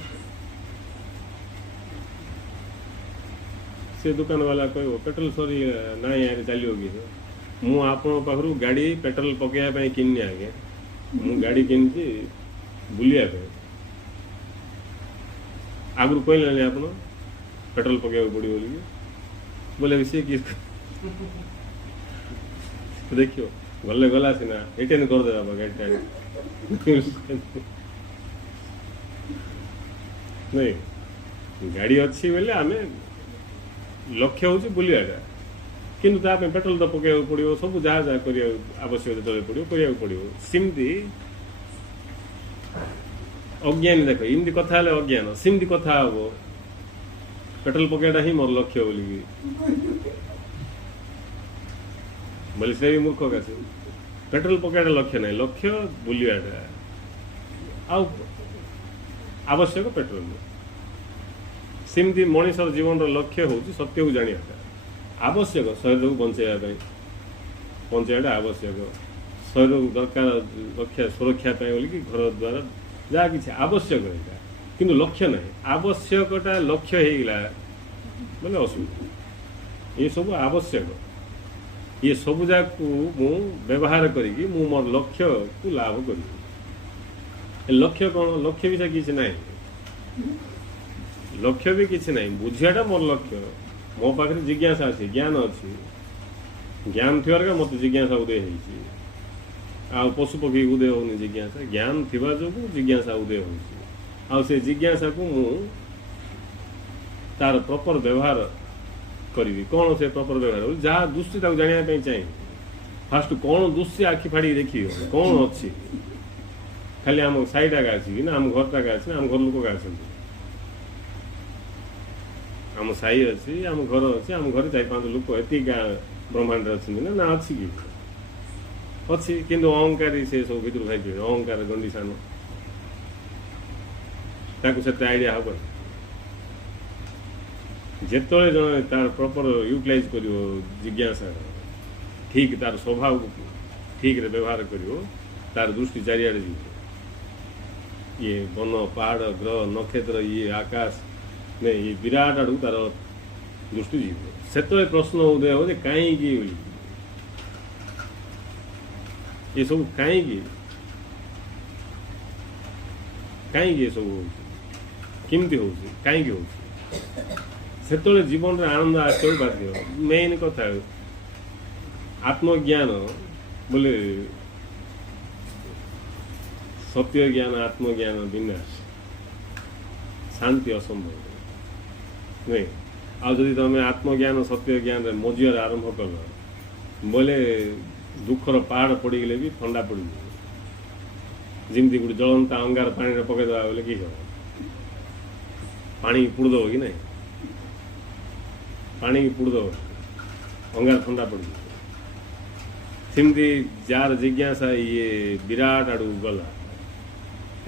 ସେ ଦୋକାନ ବାଲା କହିବ ପେଟ୍ରୋଲ ସରି ନାଇଁ ଆରେ ଚାଲିବ କି? ମୁଁ ଆପଣଙ୍କ ପାଖରୁ ଗାଡ଼ି ପେଟ୍ରୋଲ ପକେଇବା ପାଇଁ କିଣିନି ଆଜ୍ଞା, ମୁଁ ଗାଡ଼ି କିଣିଛି ବୁଲିବା ପାଇଁ। ଆଗରୁ କହିଲେନି ଆପଣ ପେଟ୍ରୋଲ ପକେଇବାକୁ ପଡ଼ିବ ବୋଲିକି, ବୋଲେ ସିଏ କିଏ ଦେଖିବ ଗଲା ସିନା ଏଇଟା କରିଦେବା ଗାଡ଼ିଟା ନାଇଁ। ଗାଡ଼ି ଅଛି ବୋଲେ ଆମେ ଲକ୍ଷ୍ୟ ହେଉଛି ବୁଲିବାଟା, କିନ୍ତୁ ତା ପାଇଁ ପେଟ୍ରୋଲ ତ ପକାଇବାକୁ ପଡ଼ିବ, ସବୁ ଯାହା କରିବାକୁ ଆବଶ୍ୟକ ଯେତେବେଳେ ପଡ଼ିବ କରିବାକୁ ପଡ଼ିବ। ସେମିତି ଅଜ୍ଞାନୀ ଦେଖ ଏମିତି କଥା ହେଲେ ଅଜ୍ଞାନ, ସେମିତି କଥା ହବ ପେଟ୍ରୋଲ ପକାଇବାଟା ହିଁ ମୋର ଲକ୍ଷ୍ୟ ବୋଲିକି ବୋଲେ ସେ ବି ମୂର୍ଖ କାছে। ପେଟ୍ରୋଲ ପକାଇବାଟା ଲକ୍ଷ୍ୟ ନାହିଁ, ଲକ୍ଷ୍ୟ ବୁଲିବାଟା ଆଉ ଆବଶ୍ୟକ ପେଟ୍ରୋଲ। ସେମିତି ମଣିଷର ଜୀବନର ଲକ୍ଷ୍ୟ ହେଉଛି ସତ୍ୟକୁ ଜାଣିବାଟା, ଆବଶ୍ୟକ ଶରୀରକୁ ବଞ୍ଚାଇବାଟା ଆବଶ୍ୟକ। ଶରୀରକୁ ଦରକାର ସୁରକ୍ଷା ପାଇଁ ବୋଲିକି ଘର ଦ୍ୱାର ଯାହା କିଛି ଆବଶ୍ୟକ ଏଇଟା, କିନ୍ତୁ ଲକ୍ଷ୍ୟ ନାହିଁ। ଆବଶ୍ୟକଟା ଲକ୍ଷ୍ୟ ହେଇଗଲା ବୋଲେ ଅସୁବିଧା। ଏସବୁ ଆବଶ୍ୟକ, ଇଏ ସବୁ ଯାକୁ ମୁଁ ବ୍ୟବହାର କରିକି ମୁଁ ମୋର ଲକ୍ଷ୍ୟକୁ ଲାଭ କରିବି। ଲକ୍ଷ୍ୟ କ'ଣ? ଲକ୍ଷ୍ୟ ବି କିଛି ନାହିଁ, ଲକ୍ଷ୍ୟ ବି କିଛି ନାହିଁ। ବୁଝିବାଟା ମୋର ଲକ୍ଷ୍ୟ। ମୋ ପାଖରେ ଜିଜ୍ଞାସା ଅଛି, ଜ୍ଞାନ ଅଛି, ଜ୍ଞାନ ଥିବାର ମୋତେ ଜିଜ୍ଞାସା ଉଦୟ ହେଇଛି। ଆଉ ପଶୁ ପକ୍ଷୀ ଉଦୟ ହେଉନି ଜିଜ୍ଞାସା, ଜ୍ଞାନ ଥିବା ଯୋଗୁଁ ଜିଜ୍ଞାସା ଉଦୟ ହେଉଛି। ଆଉ ସେ ଜିଜ୍ଞାସାକୁ ମୁଁ ତାର ପ୍ରପର ବ୍ୟବହାର କରିବି। କ'ଣ ସେ ପ୍ରପର ବ୍ୟବହାର? ଯାହା ଦୃଷ୍ଟି ତାକୁ ଜାଣିବା ପାଇଁ ଚାହିଁବି। ଫାଷ୍ଟ କ'ଣ ଦୃଶ୍ୟ ଆଖି ଫାଡ଼ିକି ଦେଖିବ, କ'ଣ ଅଛି? ଖାଲି ଆମ ସାଇଟା ଏକା ଅଛି କି ନା ଆମ ଘରଟା ଏକା ଅଛି ନା ଆମ ଘର ଲୋକ ଏକା ଅଛନ୍ତି? आम साई अच्छी आम घर अच्छी आम घर 4-5 लोक एति ब्रह्मांड अच्छी ना अच्छी कि अच्छी किंतु अहंकारी से सब भितर खाई अहंकार गंडी सान से आइडिया हम जिते जन तार प्रॉपर यूटिलाइज कर जिज्ञासा ठीक तार स्वभाव ठीक रे व्यवहार कर तार दृष्टि चारिआडे जी ये वन पहाड़ ग्रह नक्षत्र ये आकाश ने ये विराट आड़ तार दृष्टि जीव से प्रश्न उदय हो कहीं ये सब कहीं ये सब केमती हो कहीं से जीवन रे आनंद आसो बाध्य मेन कथा आत्मज्ञान बोले सत्य ज्ञान आत्मज्ञान विनाश शांति असंभव नहीं आदि तुम आत्मज्ञान सत्य ज्ञान मजियार आरंभ कल बोले दुखर पहाड़ पड़गले भी ठंडा पड़ जमी गोटे जलंता अंगार पानी पकईदे बोले कि पानी पुड़दब कि ना पानी की पुड़दब अंगार ठंडा पड़ सेमती जार जिज्ञासा ये विराट आड़ गला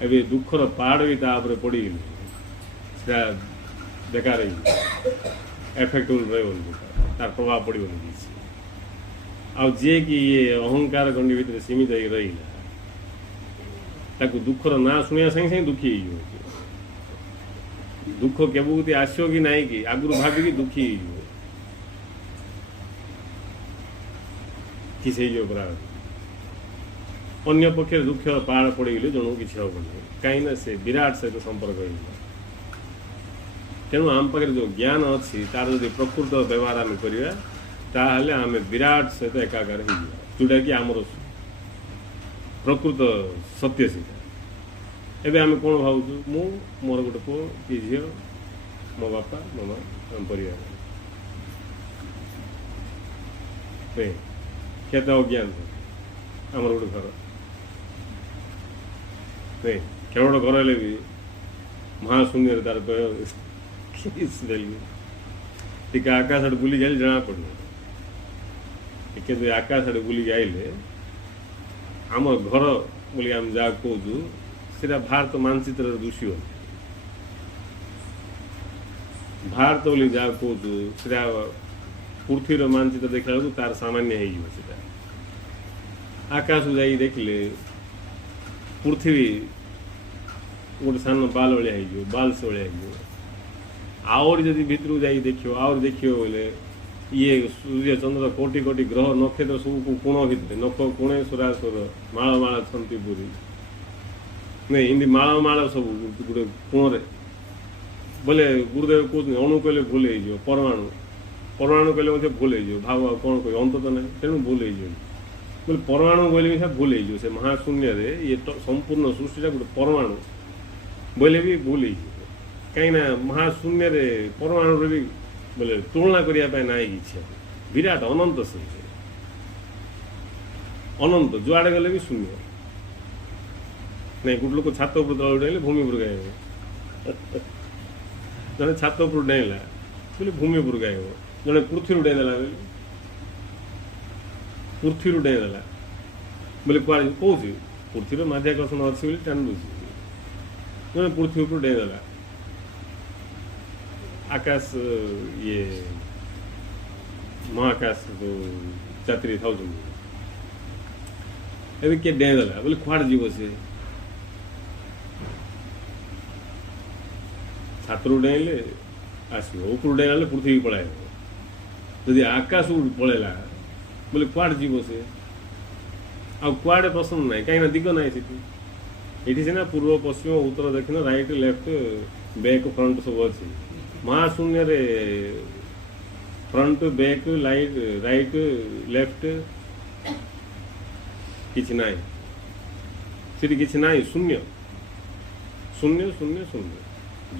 ए दुखर पहाड़ भी तापर पड़गले से बेकार एफेक्टफुल तार प्रभाव पड़ो जे कि ये अहंकार गंडी भितर सीमित हो रहा दुखर ना शुणा संगे दुखी दुख केबूती आसो कि नाई कि आगुरी भाविकी दुखी किसी परा अन्य पक्ष दुख पहाड़ पड़गले जन कि हेनी कहीं से विराट सहित संपर्क हो तेणु आम पाखे जो ज्ञान अच्छी तार जो प्रकृत व्यवहार आम करवा ताहले आम विराट सहित एकाकार हो जोटा कि आमर प्रकृत सत्य सीटा एवं आम कौन भावु मु मोर गोटे पुओ कि झी मो बापा मो माँ आम परिवार केते अज्ञान आमर गोटे घर नहीं केवल घर हेल्ले भी महाशून्य तार टी आकाश आड़े बुली जाए जना पड़े कि आकाश आड़े बुलिक आइले आम घर बोली आम जहाँ कहूँ सीटा भारत मानचित्र दूषी हो भारत बोली जहाँ कहूँ सीटा पृथ्वीर मानचित्र देखला बेलू तार सामान्य हो आकाश को जाई देखले पृथ्वी गोटे सान बाल भाया हो बाल से भाया हो आहरी जदि भितर जाई देखियो आहरी देखियो बोले ये सूर्य चंद्र कोटि कोटि ग्रह नक्षत्र सब कोण भितर नख कोणे सुरासुर माल माल छंती पूरी नहीं इमती माल माल सब गोटे कोणे बोले गुरुदेव कहते अणु कहले भूल हो परमाणु परमाणु कहले भूल हो भाव कौन कह अंत तो ना तेणु भूल हो बोले परमाणु बोले भी भूल हो से महाशून्य ये संपूर्ण सृष्टिटा गोटे परमाणु बोले भी भूल हो कहीं महाशून्य परमाणु भी बोले तुलना करने ना इच्छा विराट अनंत से अनंत जुआड़े गले भी शून्य नहीं गोटे लोक छात उपर तल उड़े भूमि उपर गायब जड़े छात उपर डेला बोले भूमि उपर गायब जड़े पृथ्वी डेला पृथ्वी डेला बोले कौन कौन पृथ्वी माध्याकर्षण अच्छी बोली टाणी दूसरी जड़े पृथ्वी उपर डेला आकाश ये महाकाश जो यात्री था एवं किए डेला बोले कुआड़ जीव से छात्र डेले आसो ऊपर डेला पृथ्वी पलाय जदि आकाश पलैला बोले कुआड़ जीव से आड़े पसंद ना कहीं दिग ना ये सीना पूर्व पश्चिम उत्तर दक्षिण राइट लेफ्ट बैक फ्रंट सब अच्छी महाशून्य front back light right left किसी ना सीटी किसी ना शून्य शून्य शून्य शून्य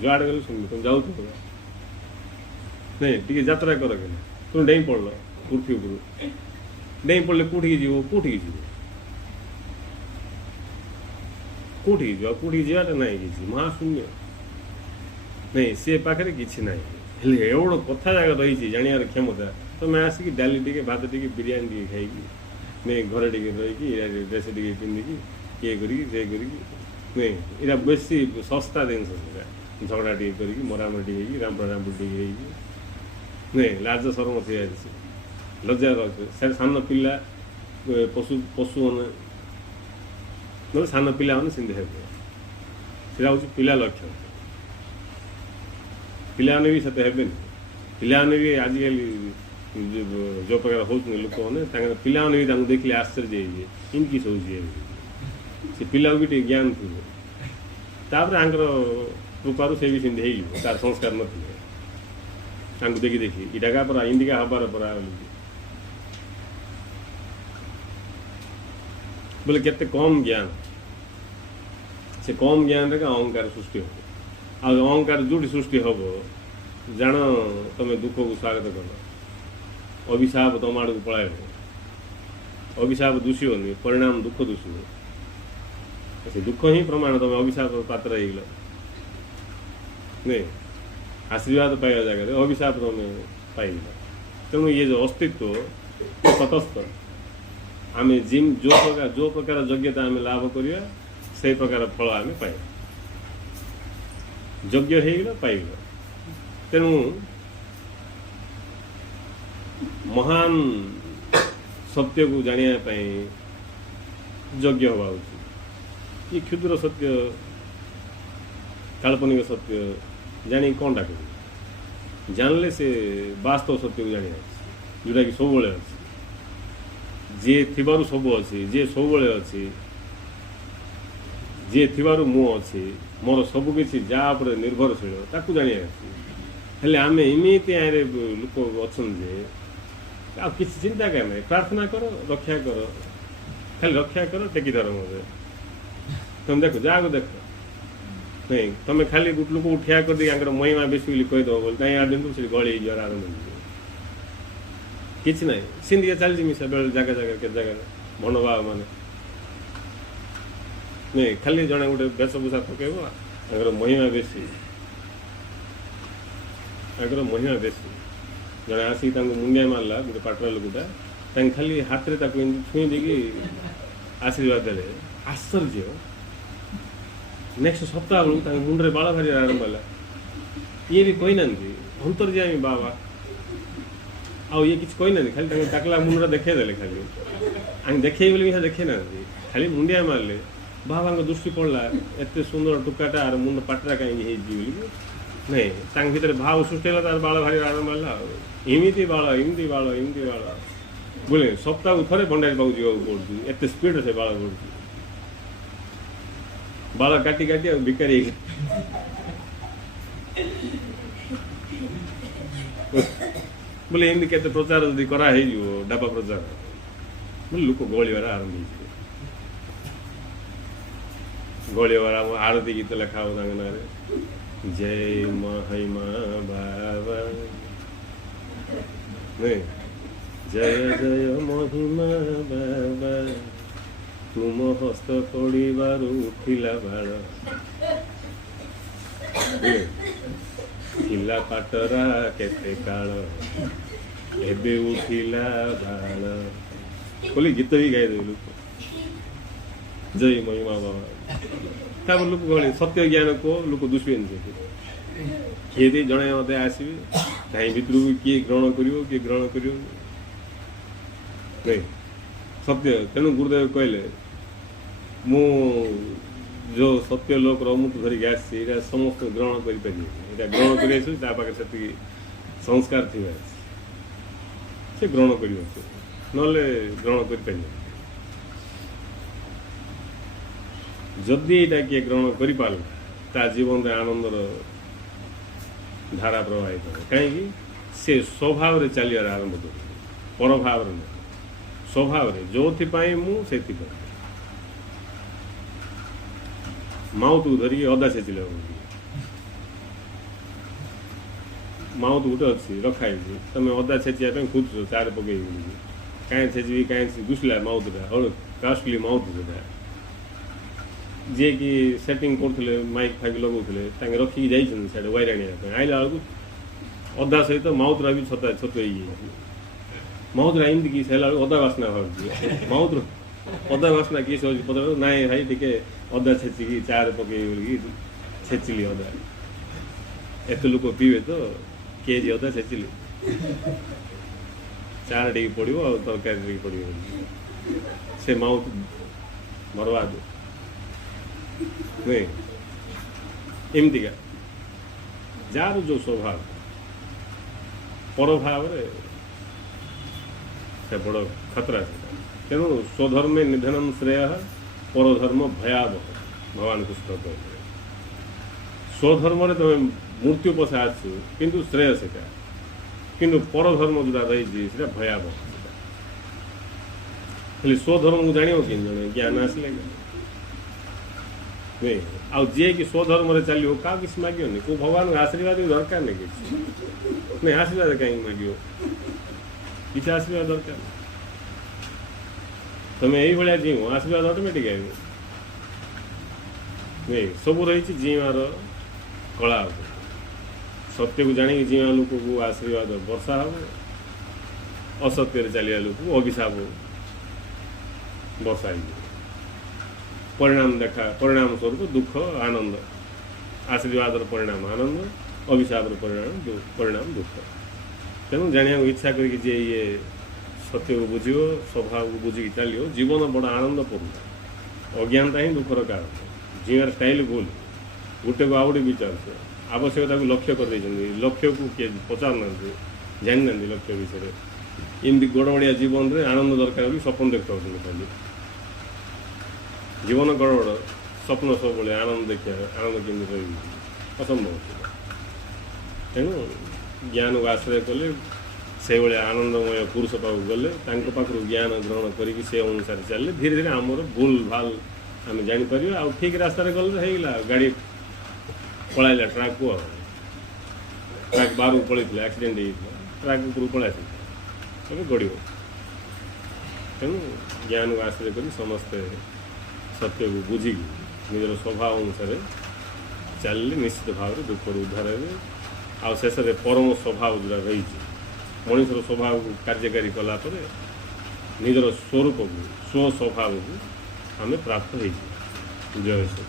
जुआड़े गले शून्य तुम जाऊ नहीं टी यात्रा कर तुम डेई पड़ल पृथ्वी उपर डेई पड़े कौटी जीव कौटी जीव कौटी जावाटा ना कि महाशून्य नहीं सी पाखे किसी ना ହେଲେ ଏवଡ଼ କଥା ଯାକ ରହିଛି ଜାଣିବାର କ୍ଷମତା ତମେ ଆସିକି ଡାଲି ଟିକେ ଭାତ ଟିକେ ବିରିୟାନୀ ଟିକେ ଖାଇକି ନାଇଁ ଘରେ ଟିକେ ରହିକି ଡ୍ରେସ୍ ଟିକେ ପିନ୍ଧିକି ଇଏ କରିକି ସେ କରିକି ନାଇଁ ଏଇଟା ବେଶୀ ଶସ୍ତା ଜିନିଷ ସେଟା ଝଗଡ଼ା ଟିକେ କରିକି ମରାମରି ଟିକେ ହେଇକି ରାମ୍ପଡ଼ା ଟିକେ ହେଇକି ନାଇଁ ଲାଜ ସରମ ଥିବ ଲଜ୍ଜା ସେ ସାନ ପିଲା ପଶୁମାନେ ନହେଲେ ସାନ ପିଲାମାନେ ସେମିତି ହେବେ ସେଇଟା ହେଉଛି ପିଲା ଲକ୍ଷଣ ପିଲାମାନେ ବି ସେତେ ହେବେନି ପିଲାମାନେ ବି ଆଜିକାଲି ଯେଉଁ ପ୍ରକାର ହେଉଛନ୍ତି ଲୋକମାନେ ତାଙ୍କର ପିଲାମାନେ ବି ତାଙ୍କୁ ଦେଖିଲେ ଆଶ୍ଚର୍ଯ୍ୟ ହେଇଯିବେ ଏମିତି ହେଉଛି ସେ ପିଲାକୁ ବି ଟିକେ ଜ୍ଞାନ ଥିବ ତାପରେ ତାଙ୍କର କୃପାରୁ ସେ ବି ସେମିତି ହେଇଯିବ ତାର ସଂସ୍କାର ନଥିବ ତାଙ୍କୁ ଦେଖି ଇଟାକା ପରା ଇଣ୍ଡିକା ହେବାର ପରା ବୋଲେ କେତେ କମ୍ ଜ୍ଞାନ ସେ କମ୍ ଜ୍ଞାନରେ ଅହଙ୍କାର ସୃଷ୍ଟି ହେବ ଆଉ ଅହଙ୍କାର ଯେଉଁଠି ସୃଷ୍ଟି ହେବ ଜାଣ ତମେ ଦୁଃଖକୁ ସ୍ୱାଗତ କର ଅଭିଶାପ ତମ ଆଡ଼କୁ ପଳାଇବ ଅଭିଶାପ ଦୂଷିବନି ପରିଣାମ ଦୁଃଖ ଦୂଷିବ ସେ ଦୁଃଖ ହିଁ ପ୍ରମାଣ ତମେ ଅଭିଶାପ ପାତ୍ର ହେଇଗଲ ନାଇଁ ଆଶୀର୍ବାଦ ପାଇବା ଜାଗାରେ ଅଭିଶାପ ତମେ ପାଇଗଲ ତେଣୁ ଇଏ ଯେଉଁ ଅସ୍ତିତ୍ୱ ତଟସ୍ଥ ଆମେ ଯେଉଁ ପ୍ରକାର ଯୋଗ୍ୟତା ଆମେ ଲାଭ କରିବା ସେଇ ପ୍ରକାର ଫଳ ଆମେ ପାଇବା ଯୋଗ୍ୟ ହେଇଗଲ ପାଇଗଲ ତେଣୁ ମହାନ ସତ୍ୟକୁ ଜାଣିବା ପାଇଁ ଯୋଗ୍ୟ ହେବା ଉଚିତ ଏ କ୍ଷୁଦ୍ର ସତ୍ୟ କାଳ୍ପନିକ ସତ୍ୟ ଜାଣି କ'ଣଟା କରିବ ଜାଣିଲେ ସେ ବାସ୍ତବ ସତ୍ୟକୁ ଜାଣିବା ଯେଉଁଟାକି ସବୁବେଳେ ଅଛି ଯିଏ ଥିବାରୁ ସବୁ ଅଛି ଯିଏ ସବୁବେଳେ ଅଛି ଯିଏ ଥିବାରୁ ମୁଁ ଅଛି ମୋର ସବୁକିଛି ଯାହା ଉପରେ ନିର୍ଭରଶୀଳ ତାକୁ ଜାଣିବାର ଅଛି ହେଲେ ଆମେ ଏମିତି ଆରେ ଲୋକ ଅଛନ୍ତି ଯେ ଆଉ କିଛି ଚିନ୍ତା କାହିଁ ନାହିଁ ପ୍ରାର୍ଥନା କର ରକ୍ଷା କର ଖାଲି ରକ୍ଷା କର ଟେକି ଧର ମୋତେ ତମେ ଦେଖ ଯାହାକୁ ଦେଖ ନାଇଁ ତମେ ଖାଲି ଗୋଟେ ଲୋକ ଠିଆ କରିଦେଇ ତାଙ୍କର ମହିମା ବେଶୀ ବୋଲି କହିଦେବ ବୋଲି କାହିଁ ଆଦିନକୁ ସେଠି ଗଳି ହେଇଯିବାର ଆରମ୍ଭ ହେଇଯିବ କିଛି ନାହିଁ ସେମିତିକା ଚାଲିଛି ମିଶା ବେଳେ ଜାଗା କେତେ ଜାଗାରେ ଭଣ୍ଡଭାବ ମାନେ ନାଇଁ ଖାଲି ଜଣେ ଗୋଟେ ବେଶଭୂଷା ପକେଇବ ତାଙ୍କର ମହିମା ବେଶୀ ଜଣେ ଆସିକି ତାଙ୍କୁ ମୁଣ୍ଡିଆ ମାରିଲା ଗୋଟେ ପାଟରା ଲୋକଟା ତାଙ୍କୁ ଖାଲି ହାତରେ ତାକୁ ଏମିତି ଛୁଇଁ ଦେଇକି ଆଶୀର୍ବାଦ ଦେଲେ ଆଶ୍ଚର୍ଯ୍ୟ ନେକ୍ସଟ ସପ୍ତାହ ବେଳକୁ ତାଙ୍କ ମୁଣ୍ଡରେ ବାଳ ବାହାରିବା ଆରମ୍ଭ ହେଲା ଇଏ ବି କହିନାହାନ୍ତି ଅନ୍ତର୍ଯାମୀ ବାବା ଆଉ ଇଏ କିଛି କହିନାହାନ୍ତି ଖାଲି ତାଙ୍କୁ ଟାକଲା ମୁଣ୍ଡଟା ଦେଖେଇ ଦେଲେ ଖାଲି ଆମେ ଦେଖେଇ ବୋଲି ଦେଖେଇ ନାହାନ୍ତି ଖାଲି ମୁଣ୍ଡିଆ ମାରିଲେ ବାବାଙ୍କ ଦୃଷ୍ଟି ପଡ଼ିଲା ଏତେ ସୁନ୍ଦର ଟୁକାଟା ଆର ମୁଣ୍ଡ ପାଟରା କାହିଁକି ହେଇଛି ବୋଲି ନାଇଁ ତାଙ୍କ ଭିତରେ ଭାବ ସୃଷ୍ଟି ହେଲା ତାର ବାଳ ବାହାରିବା ଆରମ୍ଭ ହେଲା ଆଉ ଏମିତି ବାଳ ବୋଲେ ସପ୍ତାହକୁ ଥରେ ଭଣ୍ଡାରୀ ପାଖକୁ ଯିବାକୁ ପଡ଼ୁଛି ଏତେ ସ୍ପିଡ଼ରେ ସେ ବାଳ ପଡ଼ୁଛି ବାଳ କାଟି ଆଉ ଭିକାରୀ ବୋଲେ ଏମିତି କେତେ ପ୍ରଚାର ଯଦି କରା ହେଇଯିବ ଡାବା ପ୍ରଚାର ବୋଲେ ଲୋକ ଗଳିବାର ଆରମ୍ଭ ହେଇଯିବ ଗଳିବାର ଆରତୀ ଗୀତ ଲେଖା ହବ ତାଙ୍କ ନାଁରେ ଜୟ ମହିମା ବାବା ଜୟ ଜୟ ମହିମା ବାବା ତୁମ ହସ୍ତ ପଡ଼ିବାରୁ ଉଠିଲା ବାଳ ଥିଲା ପାଟରା କେତେ କାଳ ଏବେ ଉଠିଲା ବାଳ ବୋଲି ଗୀତ ବି ଗାଇଦେବେ ଲୋକ ଜୟ ମହିମା ବାବା ତାପରେ ଲୋକ ଗଳି ସତ୍ୟ ଜ୍ଞାନ କୁହ ଲୋକ ଦୁଷିବେନି ସେଠି କିଏ ଦେଇ ଜଣେ ମୋତେ ଆସିବେ କାହିଁ ଭିତରକୁ କିଏ ଗ୍ରହଣ କରିବ ନାଇଁ ସତ୍ୟ ତେଣୁ ଗୁରୁଦେବ କହିଲେ ମୁଁ ଯେଉଁ ସତ୍ୟ ଲୋକର ଅମୃତ ଧରିକି ଆସିଛି ଏଇଟା ସମସ୍ତେ ଗ୍ରହଣ କରିପାରିବେ ଏଇଟା ଗ୍ରହଣ କରି ଆସିଛି ତା ପାଖରେ ସେତିକି ସଂସ୍କାର ଥିବା ଅଛି ସେ ଗ୍ରହଣ କରିବ ନହେଲେ ଗ୍ରହଣ କରିପାରିବେ ଯଦି ଏଇଟା କିଏ ଗ୍ରହଣ କରିପାରିଲା ତା ଜୀବନରେ ଆନନ୍ଦର ଧାରା ପ୍ରବାହିତ ହେବ କାହିଁକି ସେ ସ୍ୱଭାବରେ ଚାଲିବାର ଆରମ୍ଭ କରିବ ପରଭାବରେ ନୁହେଁ ସ୍ୱଭାବରେ ଯେଉଁଥିପାଇଁ ମୁଁ ସେଥିପାଇଁ ମାଉତକୁ ଧରିକି ଅଦା ଛେଚିଲେ ମାଉତ ଗୋଟେ ଅଛି ରଖା ହେଇଛି ତମେ ଅଦା ଛେଚିବା ପାଇଁ ଖୋଜୁଛ ଚାରେ ପକେଇକି କାହିଁ ଛେଚିବି କାହିଁ ଦୁଷିଲା ମାଉତଟା କାଷ୍ଟଲି ମାଉତ ସେଟା ଯିଏକି ସେଟିଂ କରୁଥିଲେ ମାଇକ୍ ଫାଇକ୍ ଲଗାଉଥିଲେ ତାଙ୍କେ ରଖିକି ଯାଇଛନ୍ତି ସେଆଡ଼େ ୱାଇର୍ ଆଣିବା ପାଇଁ ଆଇଲା ବେଳକୁ ଅଦା ସହିତ ମାଉତରା ବି ଛତୁ ହେଇଯାଇଛି। ମାଉତରା ଏମିତି କିସ ହେଲା ବେଳକୁ ଅଦା ବାସ୍ନା ବାହାରୁଛି। ମାଉତର ଅଦା ବାସ୍ନା କିସ ହେଉଛି ପଚାର, ନାଇଁ ଭାଇ ଟିକେ ଅଦା ଛେଚିକି ଚାରେ ପକେଇ ବୋଲିକି ଛେଚିଲି ଅଦା। ଏତେ ଲୋକ ପିଇବେ ତ କେଜି ଅଦା ଛେଚିଲି, ଚାରେ ଟିକେ ପଡ଼ିବ ଆଉ ତରକାରୀ ଟିକେ ପଡ଼ିବ, ସେ ମାଉଥ ବରବାଦ ନୁହେଁ। ଏମିତିକା ଯାହାର ଯେଉଁ ସ୍ୱଭାବ ପର ଭାବରେ ସେ ବଡ଼ ଖତରା ସେଟା। ତେଣୁ ସ୍ୱଧର୍ମେ ନିଧନମ୍ ଶ୍ରେୟ ପରଧର୍ମ ଭୟାବହ, ଭଗବାନ କୃଷ୍ଣ କହିଲେ। ସ୍ୱଧର୍ମରେ ତୁମେ ମୃତ୍ୟୁ ପଛେ ଆସୁ କିନ୍ତୁ ଶ୍ରେୟ ସେଟା, କିନ୍ତୁ ପରଧର୍ମ ଯେଉଁଟା ରହିଛି ସେଟା ଭୟାବହ। ଖାଲି ସ୍ୱଧର୍ମକୁ ଜାଣିବ କେମିତି ଜଣେ, ଜ୍ଞାନ ଆସିଲେ ନୁହେଁ। ଆଉ ଯିଏକି ସ୍ୱଧର୍ମରେ ଚାଲିବ କାହା କିଛି ମାଗିବନି, କେଉଁ ଭଗବାନଙ୍କ ଆଶୀର୍ବାଦ ବି ଦରକାର ନାହିଁ କିଛି। ନାଇଁ ଆଶୀର୍ବାଦ କାହିଁକି ମାଗିବ, କିଛି ଆଶୀର୍ବାଦ ଦରକାର ନାହିଁ। ତମେ ଏଇଭଳିଆ ଯିବ ଆଶୀର୍ବାଦ ଅଟୋମେଟିକ୍ ଆଇବ ନୁହେଁ। ସବୁ ରହିଛି ଜିଇଁବାର କଳା ଉପରେ। ସତ୍ୟକୁ ଜାଣିକି ଜିଇଁବା ଲୋକକୁ ଆଶୀର୍ବାଦ ବର୍ଷା ହେବ, ଅସତ୍ୟରେ ଚାଲିବା ଲୋକକୁ ଅଭିଶାପ ବର୍ଷା ହେଇଯିବ। ପରିଣାମ ପରିଣାମ ସ୍ୱରୂପ ଦୁଃଖ ଆନନ୍ଦ। ଆଶୀର୍ବାଦର ପରିଣାମ ଆନନ୍ଦ, ଅଭିଶାପର ପରିଣାମ ଦୁଃଖ। ତେଣୁ ଜାଣିବାକୁ ଇଚ୍ଛା କରିକି ଯିଏ ଇଏ ସତ୍ୟକୁ ବୁଝିବ, ସ୍ୱଭାବକୁ ବୁଝିକି ଚାଲିବ, ଜୀବନ ବଡ଼ ଆନନ୍ଦପୂର୍ଣ୍ଣ। ଅଜ୍ଞାନତା ହିଁ ଦୁଃଖର କାରଣ। ଜିଇଁବାର ଷ୍ଟାଇଲ୍ ଭୁଲ, ଗୋଟେକୁ ଆଉ ଗୋଟେ ବିଚାରୁଛ, ଆବଶ୍ୟକତାକୁ ଲକ୍ଷ୍ୟ କରିଦେଇଛନ୍ତି, ଲକ୍ଷ୍ୟକୁ କିଏ ପଚାରୁନାହାନ୍ତି, ଜାଣିନାହାନ୍ତି ଲକ୍ଷ୍ୟ ବିଷୟରେ। ଏମିତି ଗଡ଼ବଡ଼ିଆ ଜୀବନରେ ଆନନ୍ଦ ଦରକାର ବୋଲି ସ୍ୱପ୍ନ ଦେଖାଉଛନ୍ତି ଖାଲି। ଜୀବନ ଗଡ଼ବଡ଼, ସ୍ୱପ୍ନ ସବୁବେଳେ ଆନନ୍ଦ ଦେଖିବା, ଆନନ୍ଦ କେମିତି ରହିବି, ଅସମ୍ଭବ। ତେଣୁ ଜ୍ଞାନକୁ ଆଶ୍ରୟ କଲେ, ସେଇଭଳିଆ ଆନନ୍ଦମୟ ପୁରୁଷ ପାଖକୁ ଗଲେ, ତାଙ୍କ ପାଖରୁ ଜ୍ଞାନ ଗ୍ରହଣ କରିକି ସେ ଅନୁସାରେ ଚାଲିଲେ ଧୀରେ ଧୀରେ ଆମର ଭୁଲ ଭାଲ ଆମେ ଜାଣିପାରିବା। ଆଉ ଠିକ୍ ରାସ୍ତାରେ ଗଲେ ତ ହେଇଗଲା, ଗାଡ଼ି ପଳାଇଲା ଟ୍ରାକ୍କୁ, ଆଉ ଟ୍ରାକ୍ ବାହାରକୁ ପଳେଇଥିଲା, ଆକ୍ସିଡେଣ୍ଟ ହେଇଯାଇଥିଲା, ଟ୍ରାକ୍ ଉପରକୁ ପଳାଇ ଆସିଥିଲା, ଏବେ ଗଡ଼ିବ। ତେଣୁ ଜ୍ଞାନକୁ ଆଶ୍ରୟ କରି ସମସ୍ତେ ସତ୍ୟକୁ ବୁଝିକି ନିଜର ସ୍ୱଭାବ ଅନୁସାରେ ଚାଲିଲେ ନିଶ୍ଚିତ ଭାବରେ ଦୁଃଖରୁ ଉଦ୍ଧାର ହେବେ। ଆଉ ଶେଷରେ ପରମ ସ୍ୱଭାବ ଯେଉଁଟା ରହିଛି, ମଣିଷର ସ୍ୱଭାବକୁ କାର୍ଯ୍ୟକାରୀ କଲା ପରେ ନିଜର ସ୍ୱରୂପକୁ, ସ୍ୱସ୍ୱଭାବକୁ ଆମେ ପ୍ରାପ୍ତ ହେଇଯିବା। ଜୟ ଶ୍ରୀ